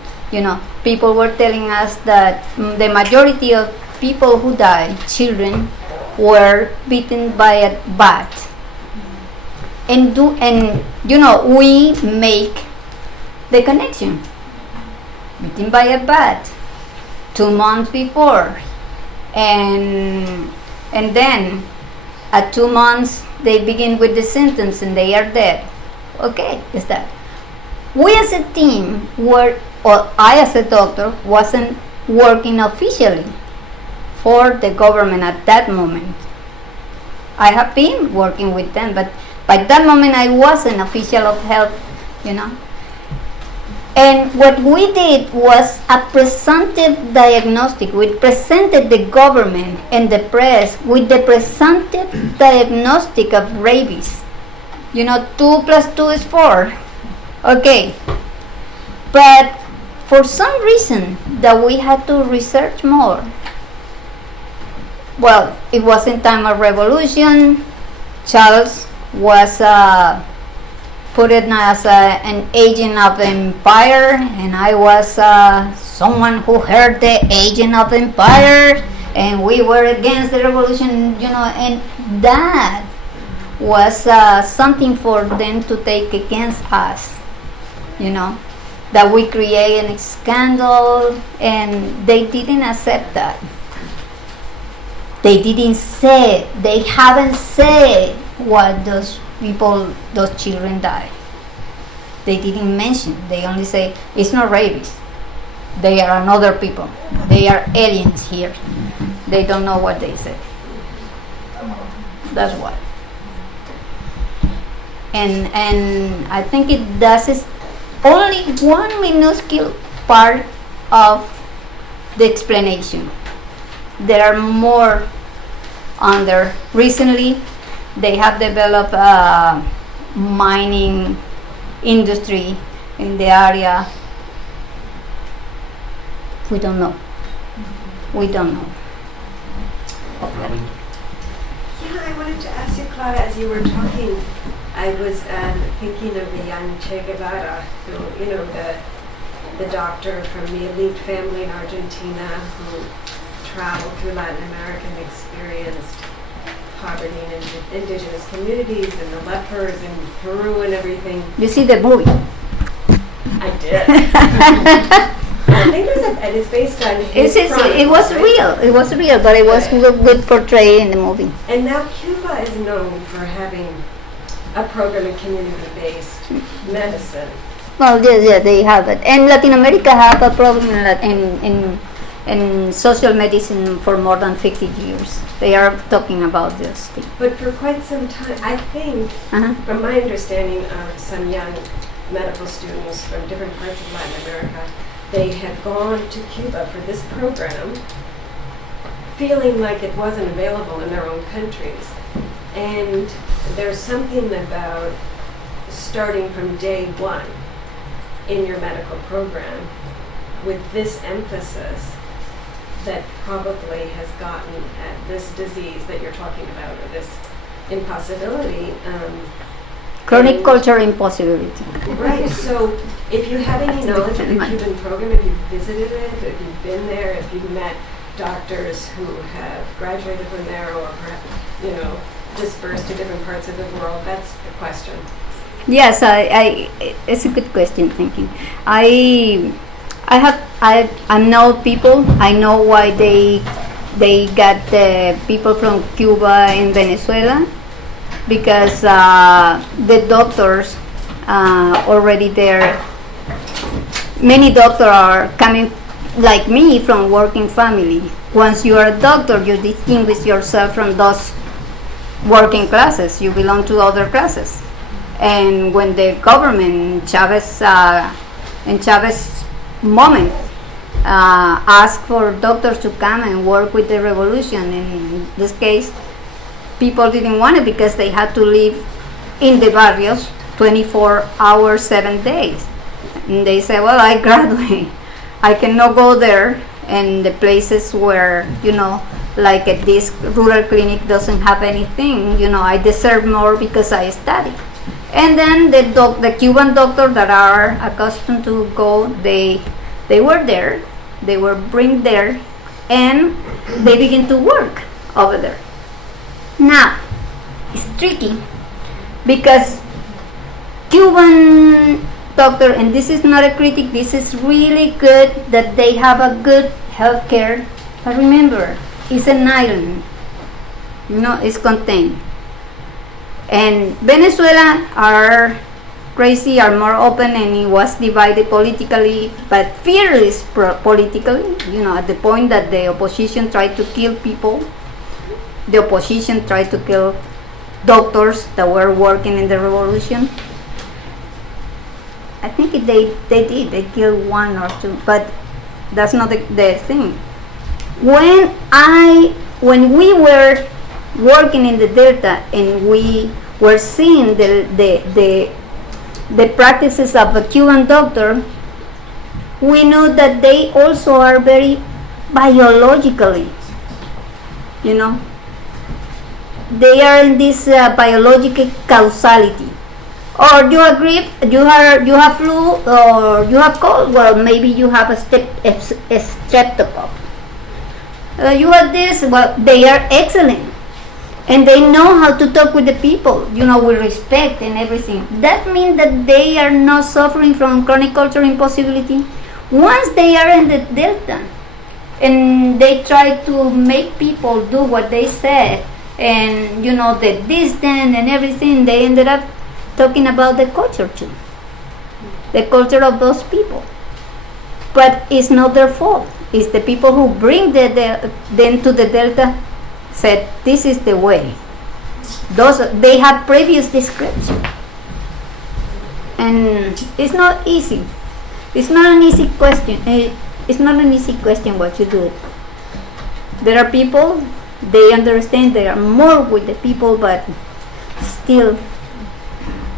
People were telling us that the majority of people who died, children, were bitten by a bat. And we make the connection. Bitten by a bat 2 months before, and then at 2 months they begin with the symptoms and they are dead. Okay, is that we as a team or I as a doctor wasn't working officially for the government at that moment. I have been working with them, but by that moment I wasn't official of health, And what we did was a presumptive diagnostic. We presented the government and the press with the presumptive diagnostic of rabies. 2 + 2 is 4. Okay. But for some reason that we had to research more. Well, it was in time of revolution. Charles was put it as an agent of the empire, and I was someone who heard the agent of the empire, and we were against the revolution, and that was something for them to take against us, that we create a scandal, and they didn't accept that. They haven't said what those children died. They didn't mention. They only say it's not rabies. They are another people. They are aliens here. They don't know what they said. That's why. And I think that is only one minuscule part of the explanation. There are more on there. Recently, they have developed a mining industry in the area. We don't know. Robin? Yeah, I wanted to ask you, Clara, as you were talking, I was thinking of the young Che Guevara, who, the doctor from the elite family in Argentina who traveled through Latin America and experienced poverty in indigenous communities and the lepers in Peru and everything. You see the movie? I did. I think it's based on his It was right? real, but it was good portrayed in the movie. And now Cuba is known for having a program in community-based medicine. Well, yes, they have it. And Latin America have a problem in social medicine for more than 50 years. They are talking about this thing. But for quite some time, I think, from my understanding of some young medical students from different parts of Latin America, they had gone to Cuba for this program, feeling like it wasn't available in their own countries. And there's something about starting from day one in your medical program with this emphasis that probably has gotten at this disease that you're talking about, or this impossibility. Chronic culture impossibility. Right, so if you have any knowledge of the Cuban program, if you've visited it, if you've been there, if you've met doctors who have graduated from there or perhaps, dispersed to different parts of the world, that's the question. Yes, it's a good question. Thinking, I know people. I know why they got the people from Cuba and Venezuela, because the doctors already there. Many doctors are coming like me from working family. Once you are a doctor, you distinguish yourself from those working classes. You belong to other classes. And when the government, in Chavez's moment, asked for doctors to come and work with the revolution, in this case, people didn't want it because they had to live in the barrios 24 hours, 7 days. And they said, well, I graduate. I cannot go there, and the places where, like at this rural clinic doesn't have anything, I deserve more because I studied. And then the Cuban doctors that are accustomed to go, they were there, they were bring there, and they begin to work over there. Now, it's tricky because Cuban doctor, and this is not a critic, this is really good that they have a good health care, but remember, it's an island, it's contained. And Venezuela are crazy, are more open, and it was divided politically, but fearless politically, at the point that the opposition tried to kill people. The opposition tried to kill doctors that were working in the revolution. I think they did. They killed one or two, but that's not the thing. When we were working in the Delta and we were seeing the practices of a Cuban doctor, we know that they also are very biologically, they are in this biological causality. Or you are gripped, you have flu, or you have cold. Well, maybe you have a streptococcus. You have this. Well, they are excellent, and they know how to talk with the people. With respect and everything. That means that they are not suffering from chronic cultural impossibility. Once they are in the Delta, and they try to make people do what they said, and the distance and everything, they ended up talking about the culture too, the culture of those people. But it's not their fault. It's the people who bring them to the Delta said this is the way. They have previous description, and it's not easy. It's not an easy question. It's not an easy question what you do. There are people, they understand, they are more with the people, but still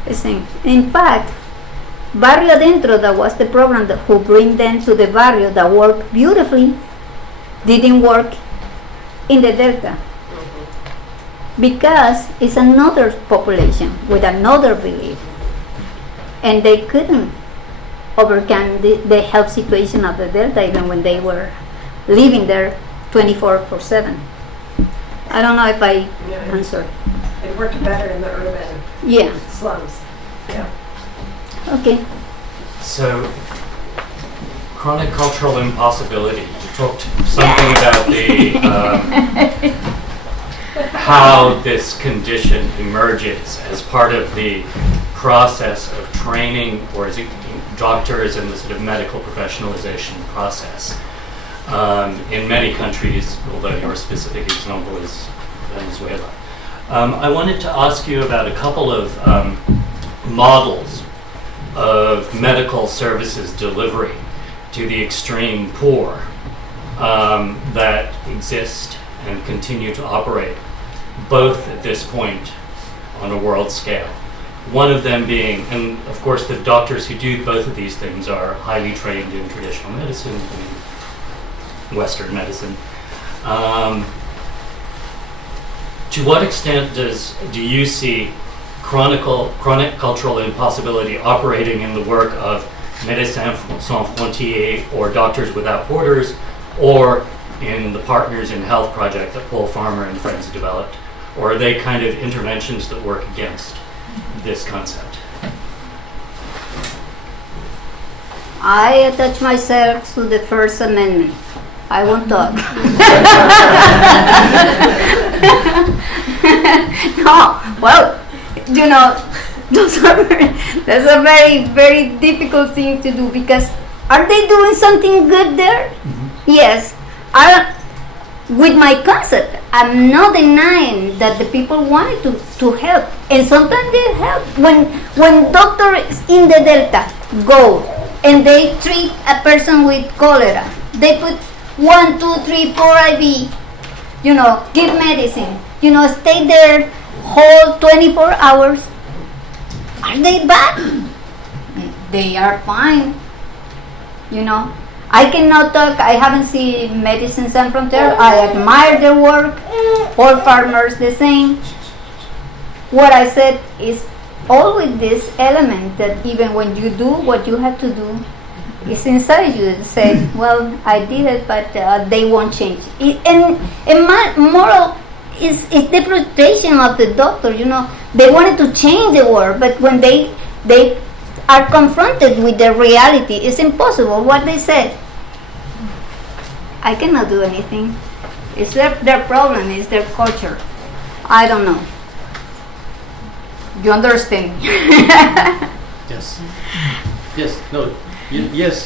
the same. In fact, Barrio Adentro, that was the program who bring them to the barrio that worked beautifully, didn't work in the Delta. Because it's another population with another belief. And they couldn't overcome the health situation of the Delta even when they were living there 24/7. I don't know if I answered. It worked better in the urban slums. Yeah. Okay. So, chronic cultural impossibility. You talked something about the how this condition emerges as part of the process of training, or as doctors in the sort of medical professionalization process. In many countries, although your specific example is Venezuela. I wanted to ask you about a couple of models of medical services delivery to the extreme poor that exist and continue to operate, both at this point on a world scale. One of them being, and of course the doctors who do both of these things are highly trained in traditional medicine and Western medicine. To what extent do you see chronic cultural impossibility operating in the work of Médecins Sans Frontières or Doctors Without Borders, or in the Partners in Health project that Paul Farmer and friends developed? Or are they kind of interventions that work against this concept? I attach myself to the First Amendment. I won't talk. No, well, that's a very, very difficult thing to do, because are they doing something good there? Mm-hmm. Yes. With my concept, I'm not denying that the people wanted to help, and sometimes they help. When doctors in the Delta go and they treat a person with cholera, they put 1, 2, 3, 4 IV, give medicine, stay there whole 24 hours. Are they bad? They are fine, I cannot talk, I haven't seen Medicine Sans Frontières. I admire their work. All farmers the same. What I said is always this element that even when you do what you have to do, it's inside you to say, well, I did it, but they won't change. And my moral is the frustration of the doctor, They wanted to change the world, but when they are confronted with the reality, it's impossible. What they said, I cannot do anything. It's their problem, it's their culture. I don't know. You understand? Yes. Yes. No. Yes.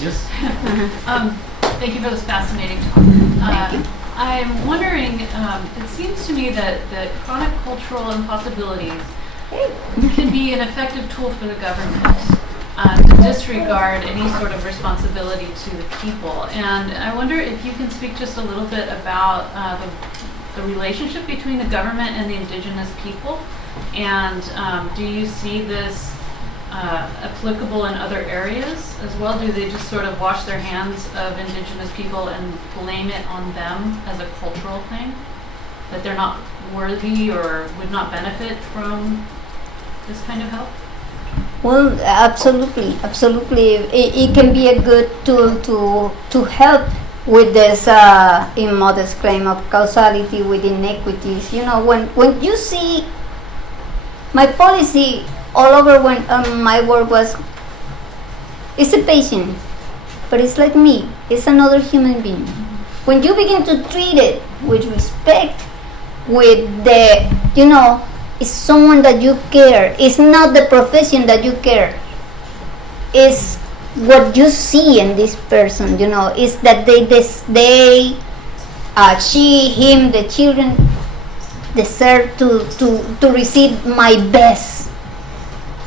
Thank you for this fascinating talk. Thank you. I'm wondering, it seems to me that chronic cultural impossibilities can be an effective tool for the government to disregard any sort of responsibility to the people. And I wonder if you can speak just a little bit about the relationship between the government and the indigenous people. And do you see this applicable in other areas as well? Do they just sort of wash their hands of indigenous people and blame it on them as a cultural thing? That they're not worthy or would not benefit from this kind of help? Well, absolutely, absolutely. It can be a good tool to help with this immodest claim of causality with inequities. You know, when you see my policy all over when my work was, it's a patient, but it's like me. It's another human being. When you begin to treat it with respect, with the, you know, it's someone that you care. It's not the profession that you care. It's what you see in this person, you know. It's that she, him, the children deserve to receive my best.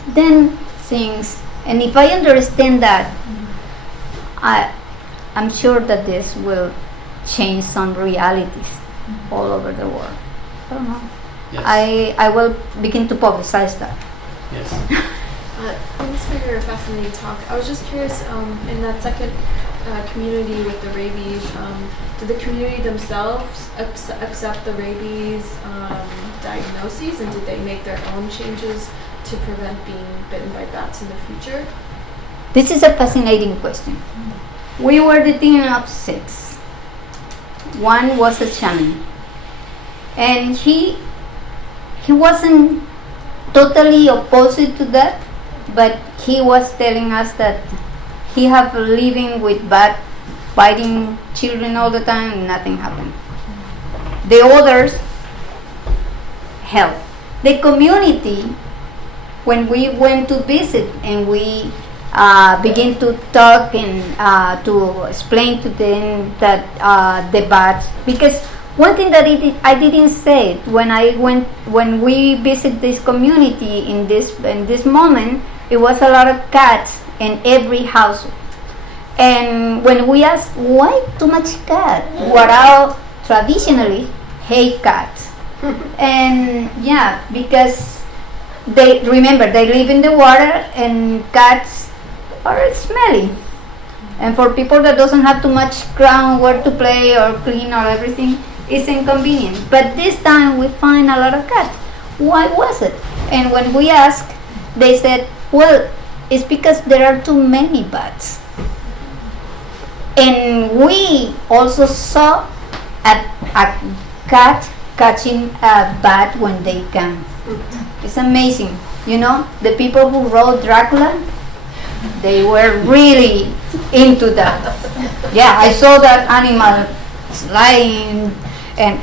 Then things, and if I understand that, I'm sure that this will change some realities all over the world. I don't know. Yes. I will begin to publicize that. Yes. Thanks for your fascinating talk. I was just curious, in that second community with the rabies, did the community themselves accept the rabies diagnoses, and did they make their own changes to prevent being bitten by bats in the future? This is a fascinating question. We were the team of 6. One was a shaman, and he wasn't totally opposed to that, but he was telling us that he have living with bat biting children all the time and nothing happened. The others helped. The community, when we went to visit and we begin to talk and to explain to them that the bats, because one thing that I didn't say when we visit this community in this moment, it was a lot of cats in every house, and when we asked why too much cat, Warao traditionally hate cats, and yeah, because they live in the water and cats are smelly. And for people that doesn't have too much ground where to play or clean or everything, it's inconvenient. But this time we find a lot of cats. Why was it? And when we asked, they said, well, it's because there are too many bats. And we also saw a cat catching a bat when they can. It's amazing. You know, the people who wrote Dracula, they were really into that. Yeah, I saw that animal sliding, and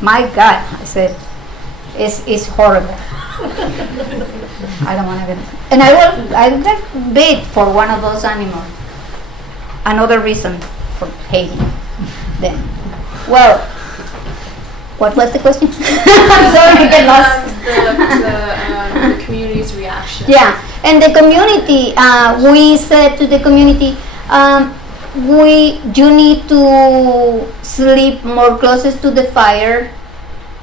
my God, I said, it's horrible. I don't want to get it. And I got bit for one of those animals. Another reason for hating them. Well, what was the question? I'm sorry, I get lost. The community's reaction. Yeah, and the community, we said to the community, you need to sleep more closest to the fire.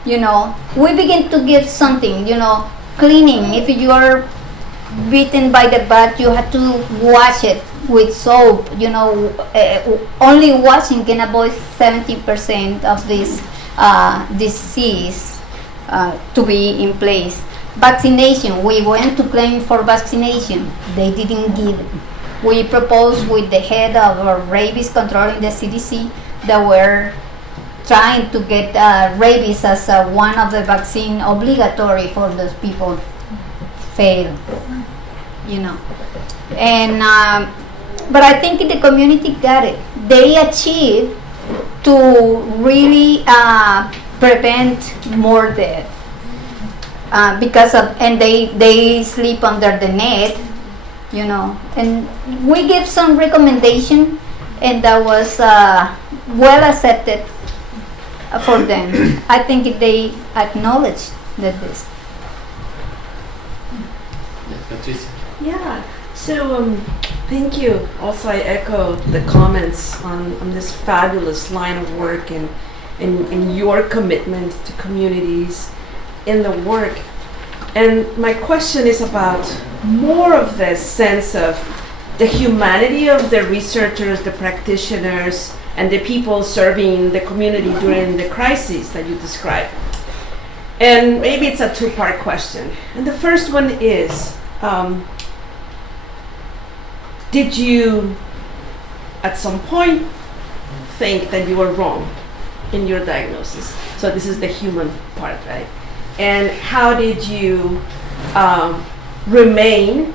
You know, we begin to give something, you know, cleaning. If you are bitten by the bat, you have to wash it with soap. You know, only washing can avoid 70% of this disease to be in place. Vaccination, we went to claim for vaccination. They didn't give it. We proposed with the head of rabies control in the CDC that we're trying to get rabies as one of the vaccine obligatory for those people. Fail, you know. And but I think the community got it. They achieved to really prevent more death because of, and they sleep under the net, you know. And we give some recommendation, and that was well accepted for them. I think they acknowledged that this. Patricia. Yeah, so thank you. Also, I echo the comments on this fabulous line of work and your commitment to communities in the work. And my question is about more of this sense of the humanity of the researchers, the practitioners, and the people serving the community during the crises that you described. And maybe it's a two-part question. And the first one is, did you at some point think that you were wrong in your diagnosis? So this is the human part, right? And how did you remain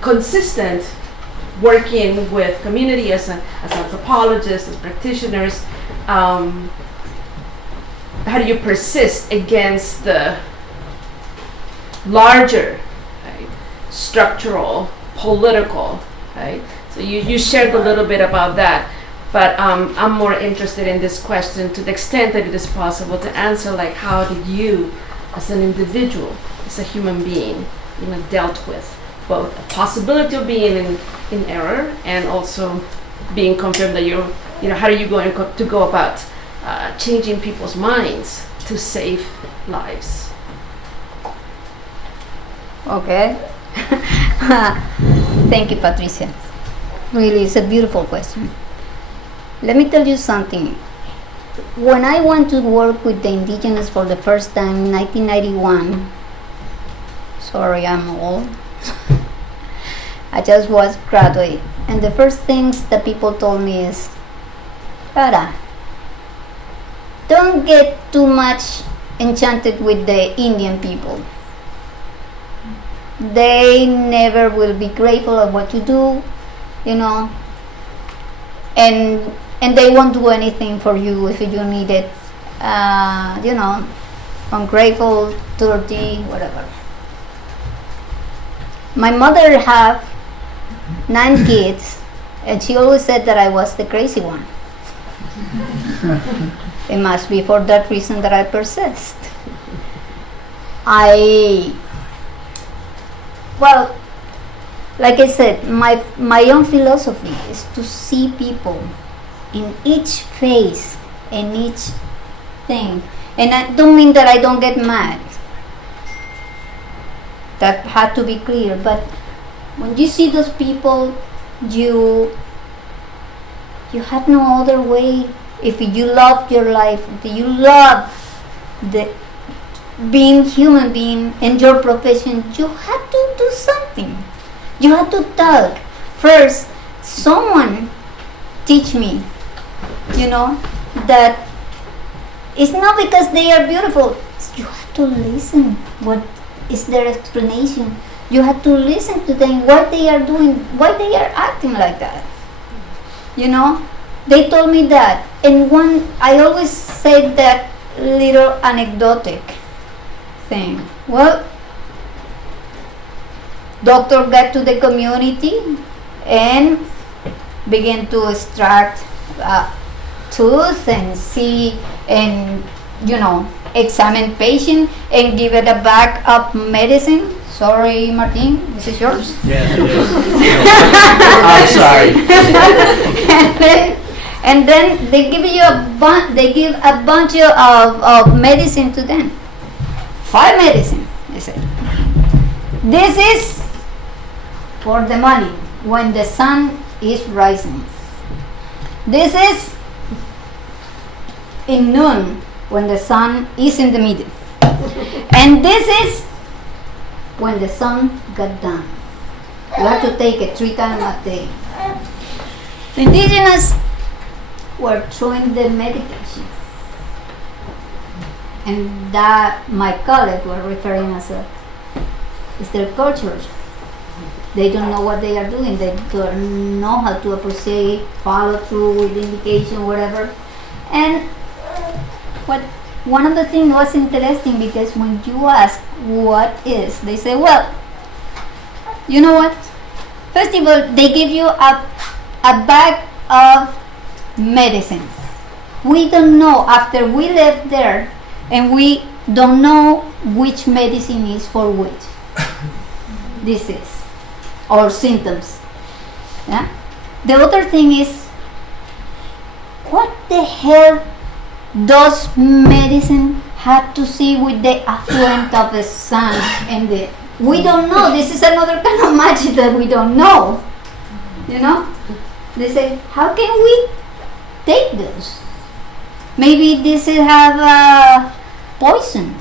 consistent working with community as anthropologists, as practitioners? How do you persist against the larger, right, structural, political, right? So you shared a little bit about that, but I'm more interested in this question to the extent that it is possible to answer, like, how did you, as an individual, as a human being, dealt with both a possibility of being in error and also being confirmed that how are you going to go about changing people's minds to save lives? Okay. Thank you, Patricia. Really, it's a beautiful question. Let me tell you something. When I went to work with the indigenous for the first time in 1991, sorry, I'm old. I just was graduate, and the first things that people told me is, Clara, don't get too much enchanted with the Indian people. They never will be grateful of what you do, and they won't do anything for you if you need it, ungrateful, dirty, whatever. My mother had 9 kids, and she always said that I was the crazy one. It must be for that reason that I persist. Well, like I said, my own philosophy is to see people in each phase, in each thing. And I don't mean that I don't get mad. That had to be clear. But when you see those people, you have no other way. If you love your life, if you love being human being and your profession, you have to do something. You have to talk. First, someone teach me, that it's not because they are beautiful. You have to listen. What is their explanation? You have to listen to them, what they are doing, why they are acting like that. They told me that. And I always say that little anecdotic thing. Well, doctor got to the community and began to extract tooth and see and examine patient and give it a bag of medicine. Sorry, Martin, this is yours. Yes, it is. I'm sorry. and then they give you a bunch of medicine to them. 5 medicine, they said. This is for the money when the sun is rising. This is in noon when the sun is in the middle. And this is when the sun got down. You have to take it 3 times a day. The indigenous were throwing the medication. And that my colleagues were referring as it's their culture. They don't know what they are doing. They don't know how to appreciate, follow through with indication, whatever. And one of the things was interesting because when you ask what is, they say, well, you know what? First of all, they give you a bag of medicine. We don't know after we left there, and we don't know which medicine is for which disease or symptoms. Yeah? The other thing is, what the hell does medicine have to see with the affluent of the sun and we don't know. This is another kind of magic that we don't know. They say, how can we take this? Maybe this will have poison,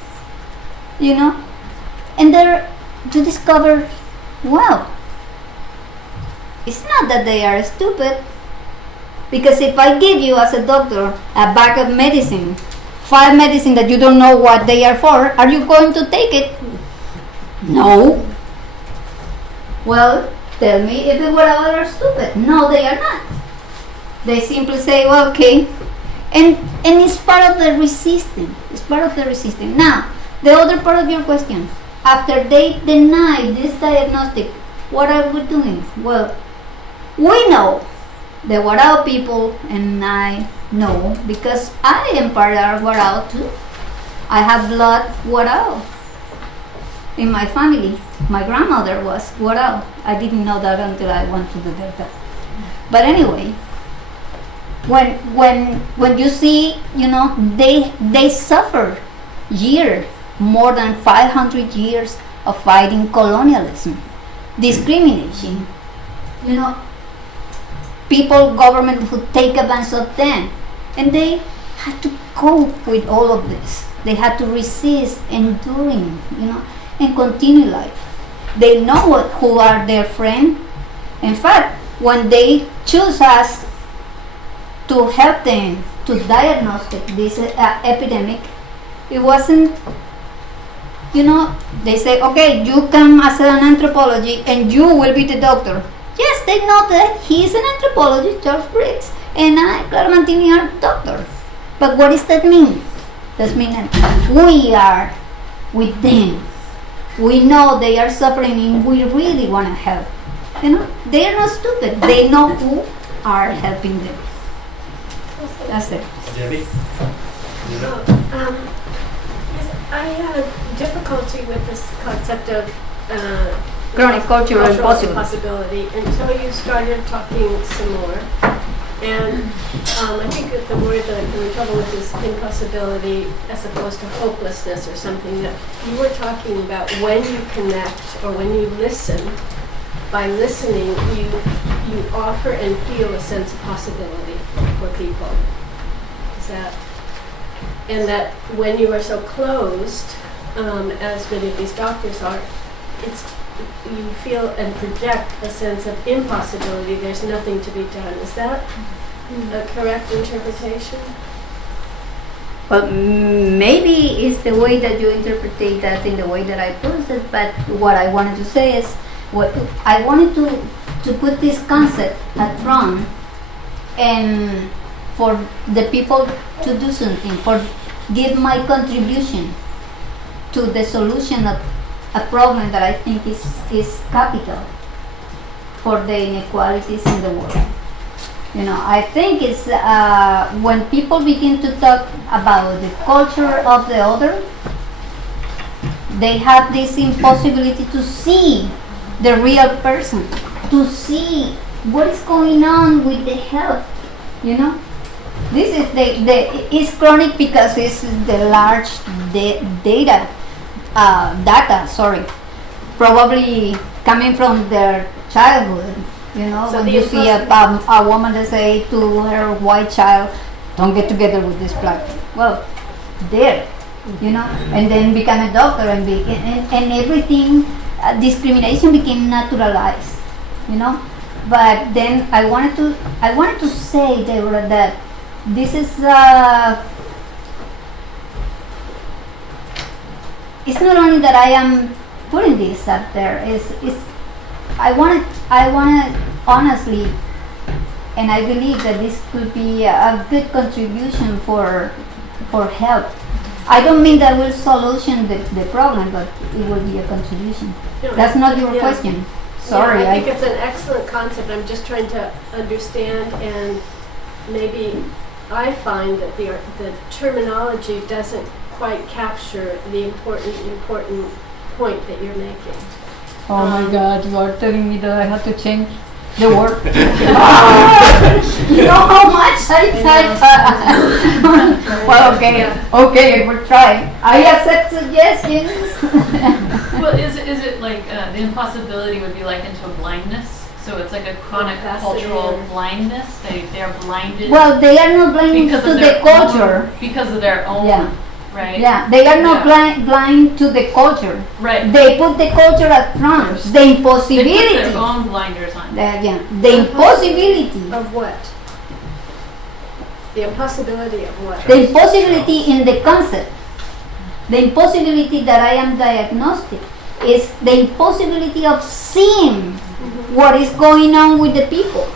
and there you discover, well, it's not that they are stupid. Because if I give you as a doctor a bag of medicine, 5 medicine that you don't know what they are for, are you going to take it? No. Well, tell me if the Warao are stupid. No, they are not. They simply say, well, okay. And it's part of the resistance. It's part of the resistance. Now, the other part of your question. After they deny this diagnostic, what are we doing? Well, we know. The Warao people, and I know because I am part of Warao too. I have blood Warao in my family. My grandmother was Warao. I didn't know that until I went to the Delta. But anyway, when you see, they suffer more than 500 years of fighting colonialism, discrimination, people, government who take advantage of them, and they had to cope with all of this. They had to resist, enduring, and continue life. They know who are their friends. In fact, when they choose us to help them to diagnose this epidemic, it wasn't, they say, okay, you come as an anthropology and you will be the doctor. Yes, they know that he's an anthropologist, Mantini-Briggs, and I, Clara Mantini, are doctor. But what does that mean? That means that we are with them. We know they are suffering and we really want to help. They are not stupid. They know who are helping them. That's it. Debbie? I had difficulty with this concept of Chronic cultural impossibility until you started talking some more. And I think that the word that I'm in trouble with is impossibility as opposed to hopelessness or something that you were talking about when you connect or when you listen. By listening, you offer and feel a sense of possibility for people. Is that? And that when you are so closed, as many of these doctors are, you feel and project a sense of impossibility. There's nothing to be done. Is that a correct interpretation? Well, maybe it's the way that you interpret that in the way that I put it, but what I wanted to say is, what I wanted to put this concept at front and for the people to do something, for give my contribution to the solution of a problem that I think is capital for the inequalities in the world. I think it's when people begin to talk about the culture of the other, they have this impossibility to see the real person, to see what is going on with the health. This is it's chronic because it's the large data, probably coming from their childhood. So when you see a woman that say to her white child, don't get together with this black. Well, there, and then become a doctor and everything, discrimination became naturalized, But then I wanted to say, Deborah, that this is it's not only that I am putting this up there. I want to honestly, and I believe that this could be a good contribution for help. I don't mean that will solution the problem, but it will be a contribution. No, That's not your question. Sorry. I think it's an excellent concept. I'm just trying to understand, and maybe I find that the terminology doesn't quite capture the important point that you're making. Oh my God, you are telling me that I have to change the word. You know how much I type. Well, okay, we'll try. I accept suggestions. Well, is it like the impossibility would be like into blindness? So it's like a chronic cultural blindness. They are blinded. Well, they are not blinded to the culture. Because of their own right? Yeah, they are not blind to the culture. Right. They put the culture at front. The They impossibility. put their own blinders on. The impossibility. Of what? The impossibility of what? The impossibility in the concept. The impossibility that I am diagnostic is the impossibility of seeing what is going on with the people.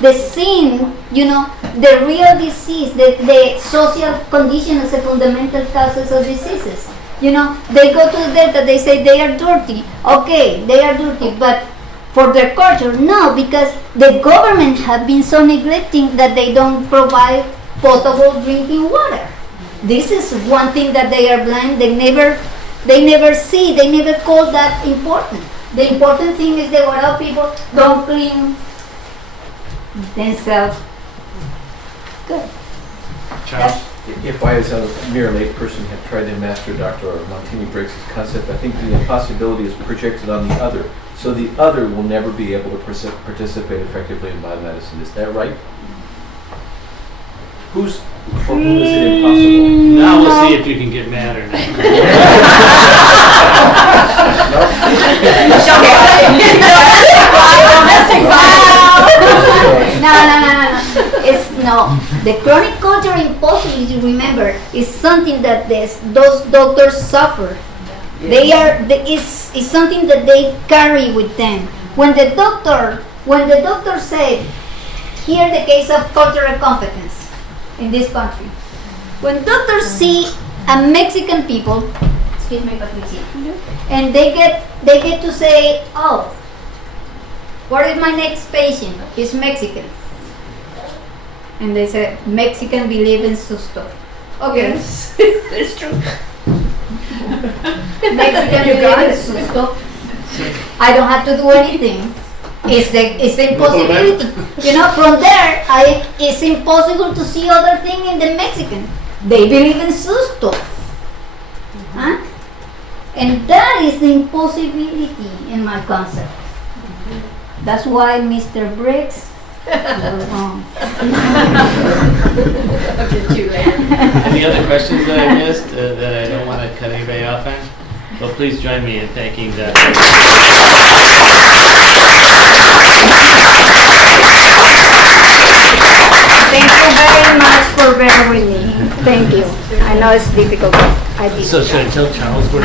The seeing, the real disease, the social condition as a fundamental causes of diseases. They go to the Delta, they say they are dirty. Okay, they are dirty, but for their culture, no, because the government have been so neglecting that they don't provide potable drinking water. This is one thing that they are blind. They never see. They never call that important. The important thing is the Warao people don't clean themselves. Good. Charles? If I, as a mere layperson, had tried to master Dr. Mantini-Briggs' concept, I think the impossibility is projected on the other. So the other will never be able to participate effectively in biomedicine. Is that right? For whom is it impossible? Now we'll see if you can get mad or not. No. The chronic culture impossibility, remember, is something that those doctors suffer. It's something that they carry with them. When the doctor said, here the case of cultural competence in this country. When doctors see a Mexican people, excuse me, Patricia, and they get to say, oh, what is my next patient? He's Mexican. And they say, Mexican believe in susto. Okay. Yes, it's true. Mexican believe in susto. I don't have to do anything. It's the impossibility. From there, it's impossible to see other thing in the Mexican. They believe in susto. Huh? And that is the impossibility in my concept. That's why Mr. Briggs, you're wrong. Any other questions that I missed that I don't want to cut anybody off on? Well, please join me in thanking the. Thank you very much for bearing with me. Thank you. I know it's difficult, but I did. So should I tell Charles where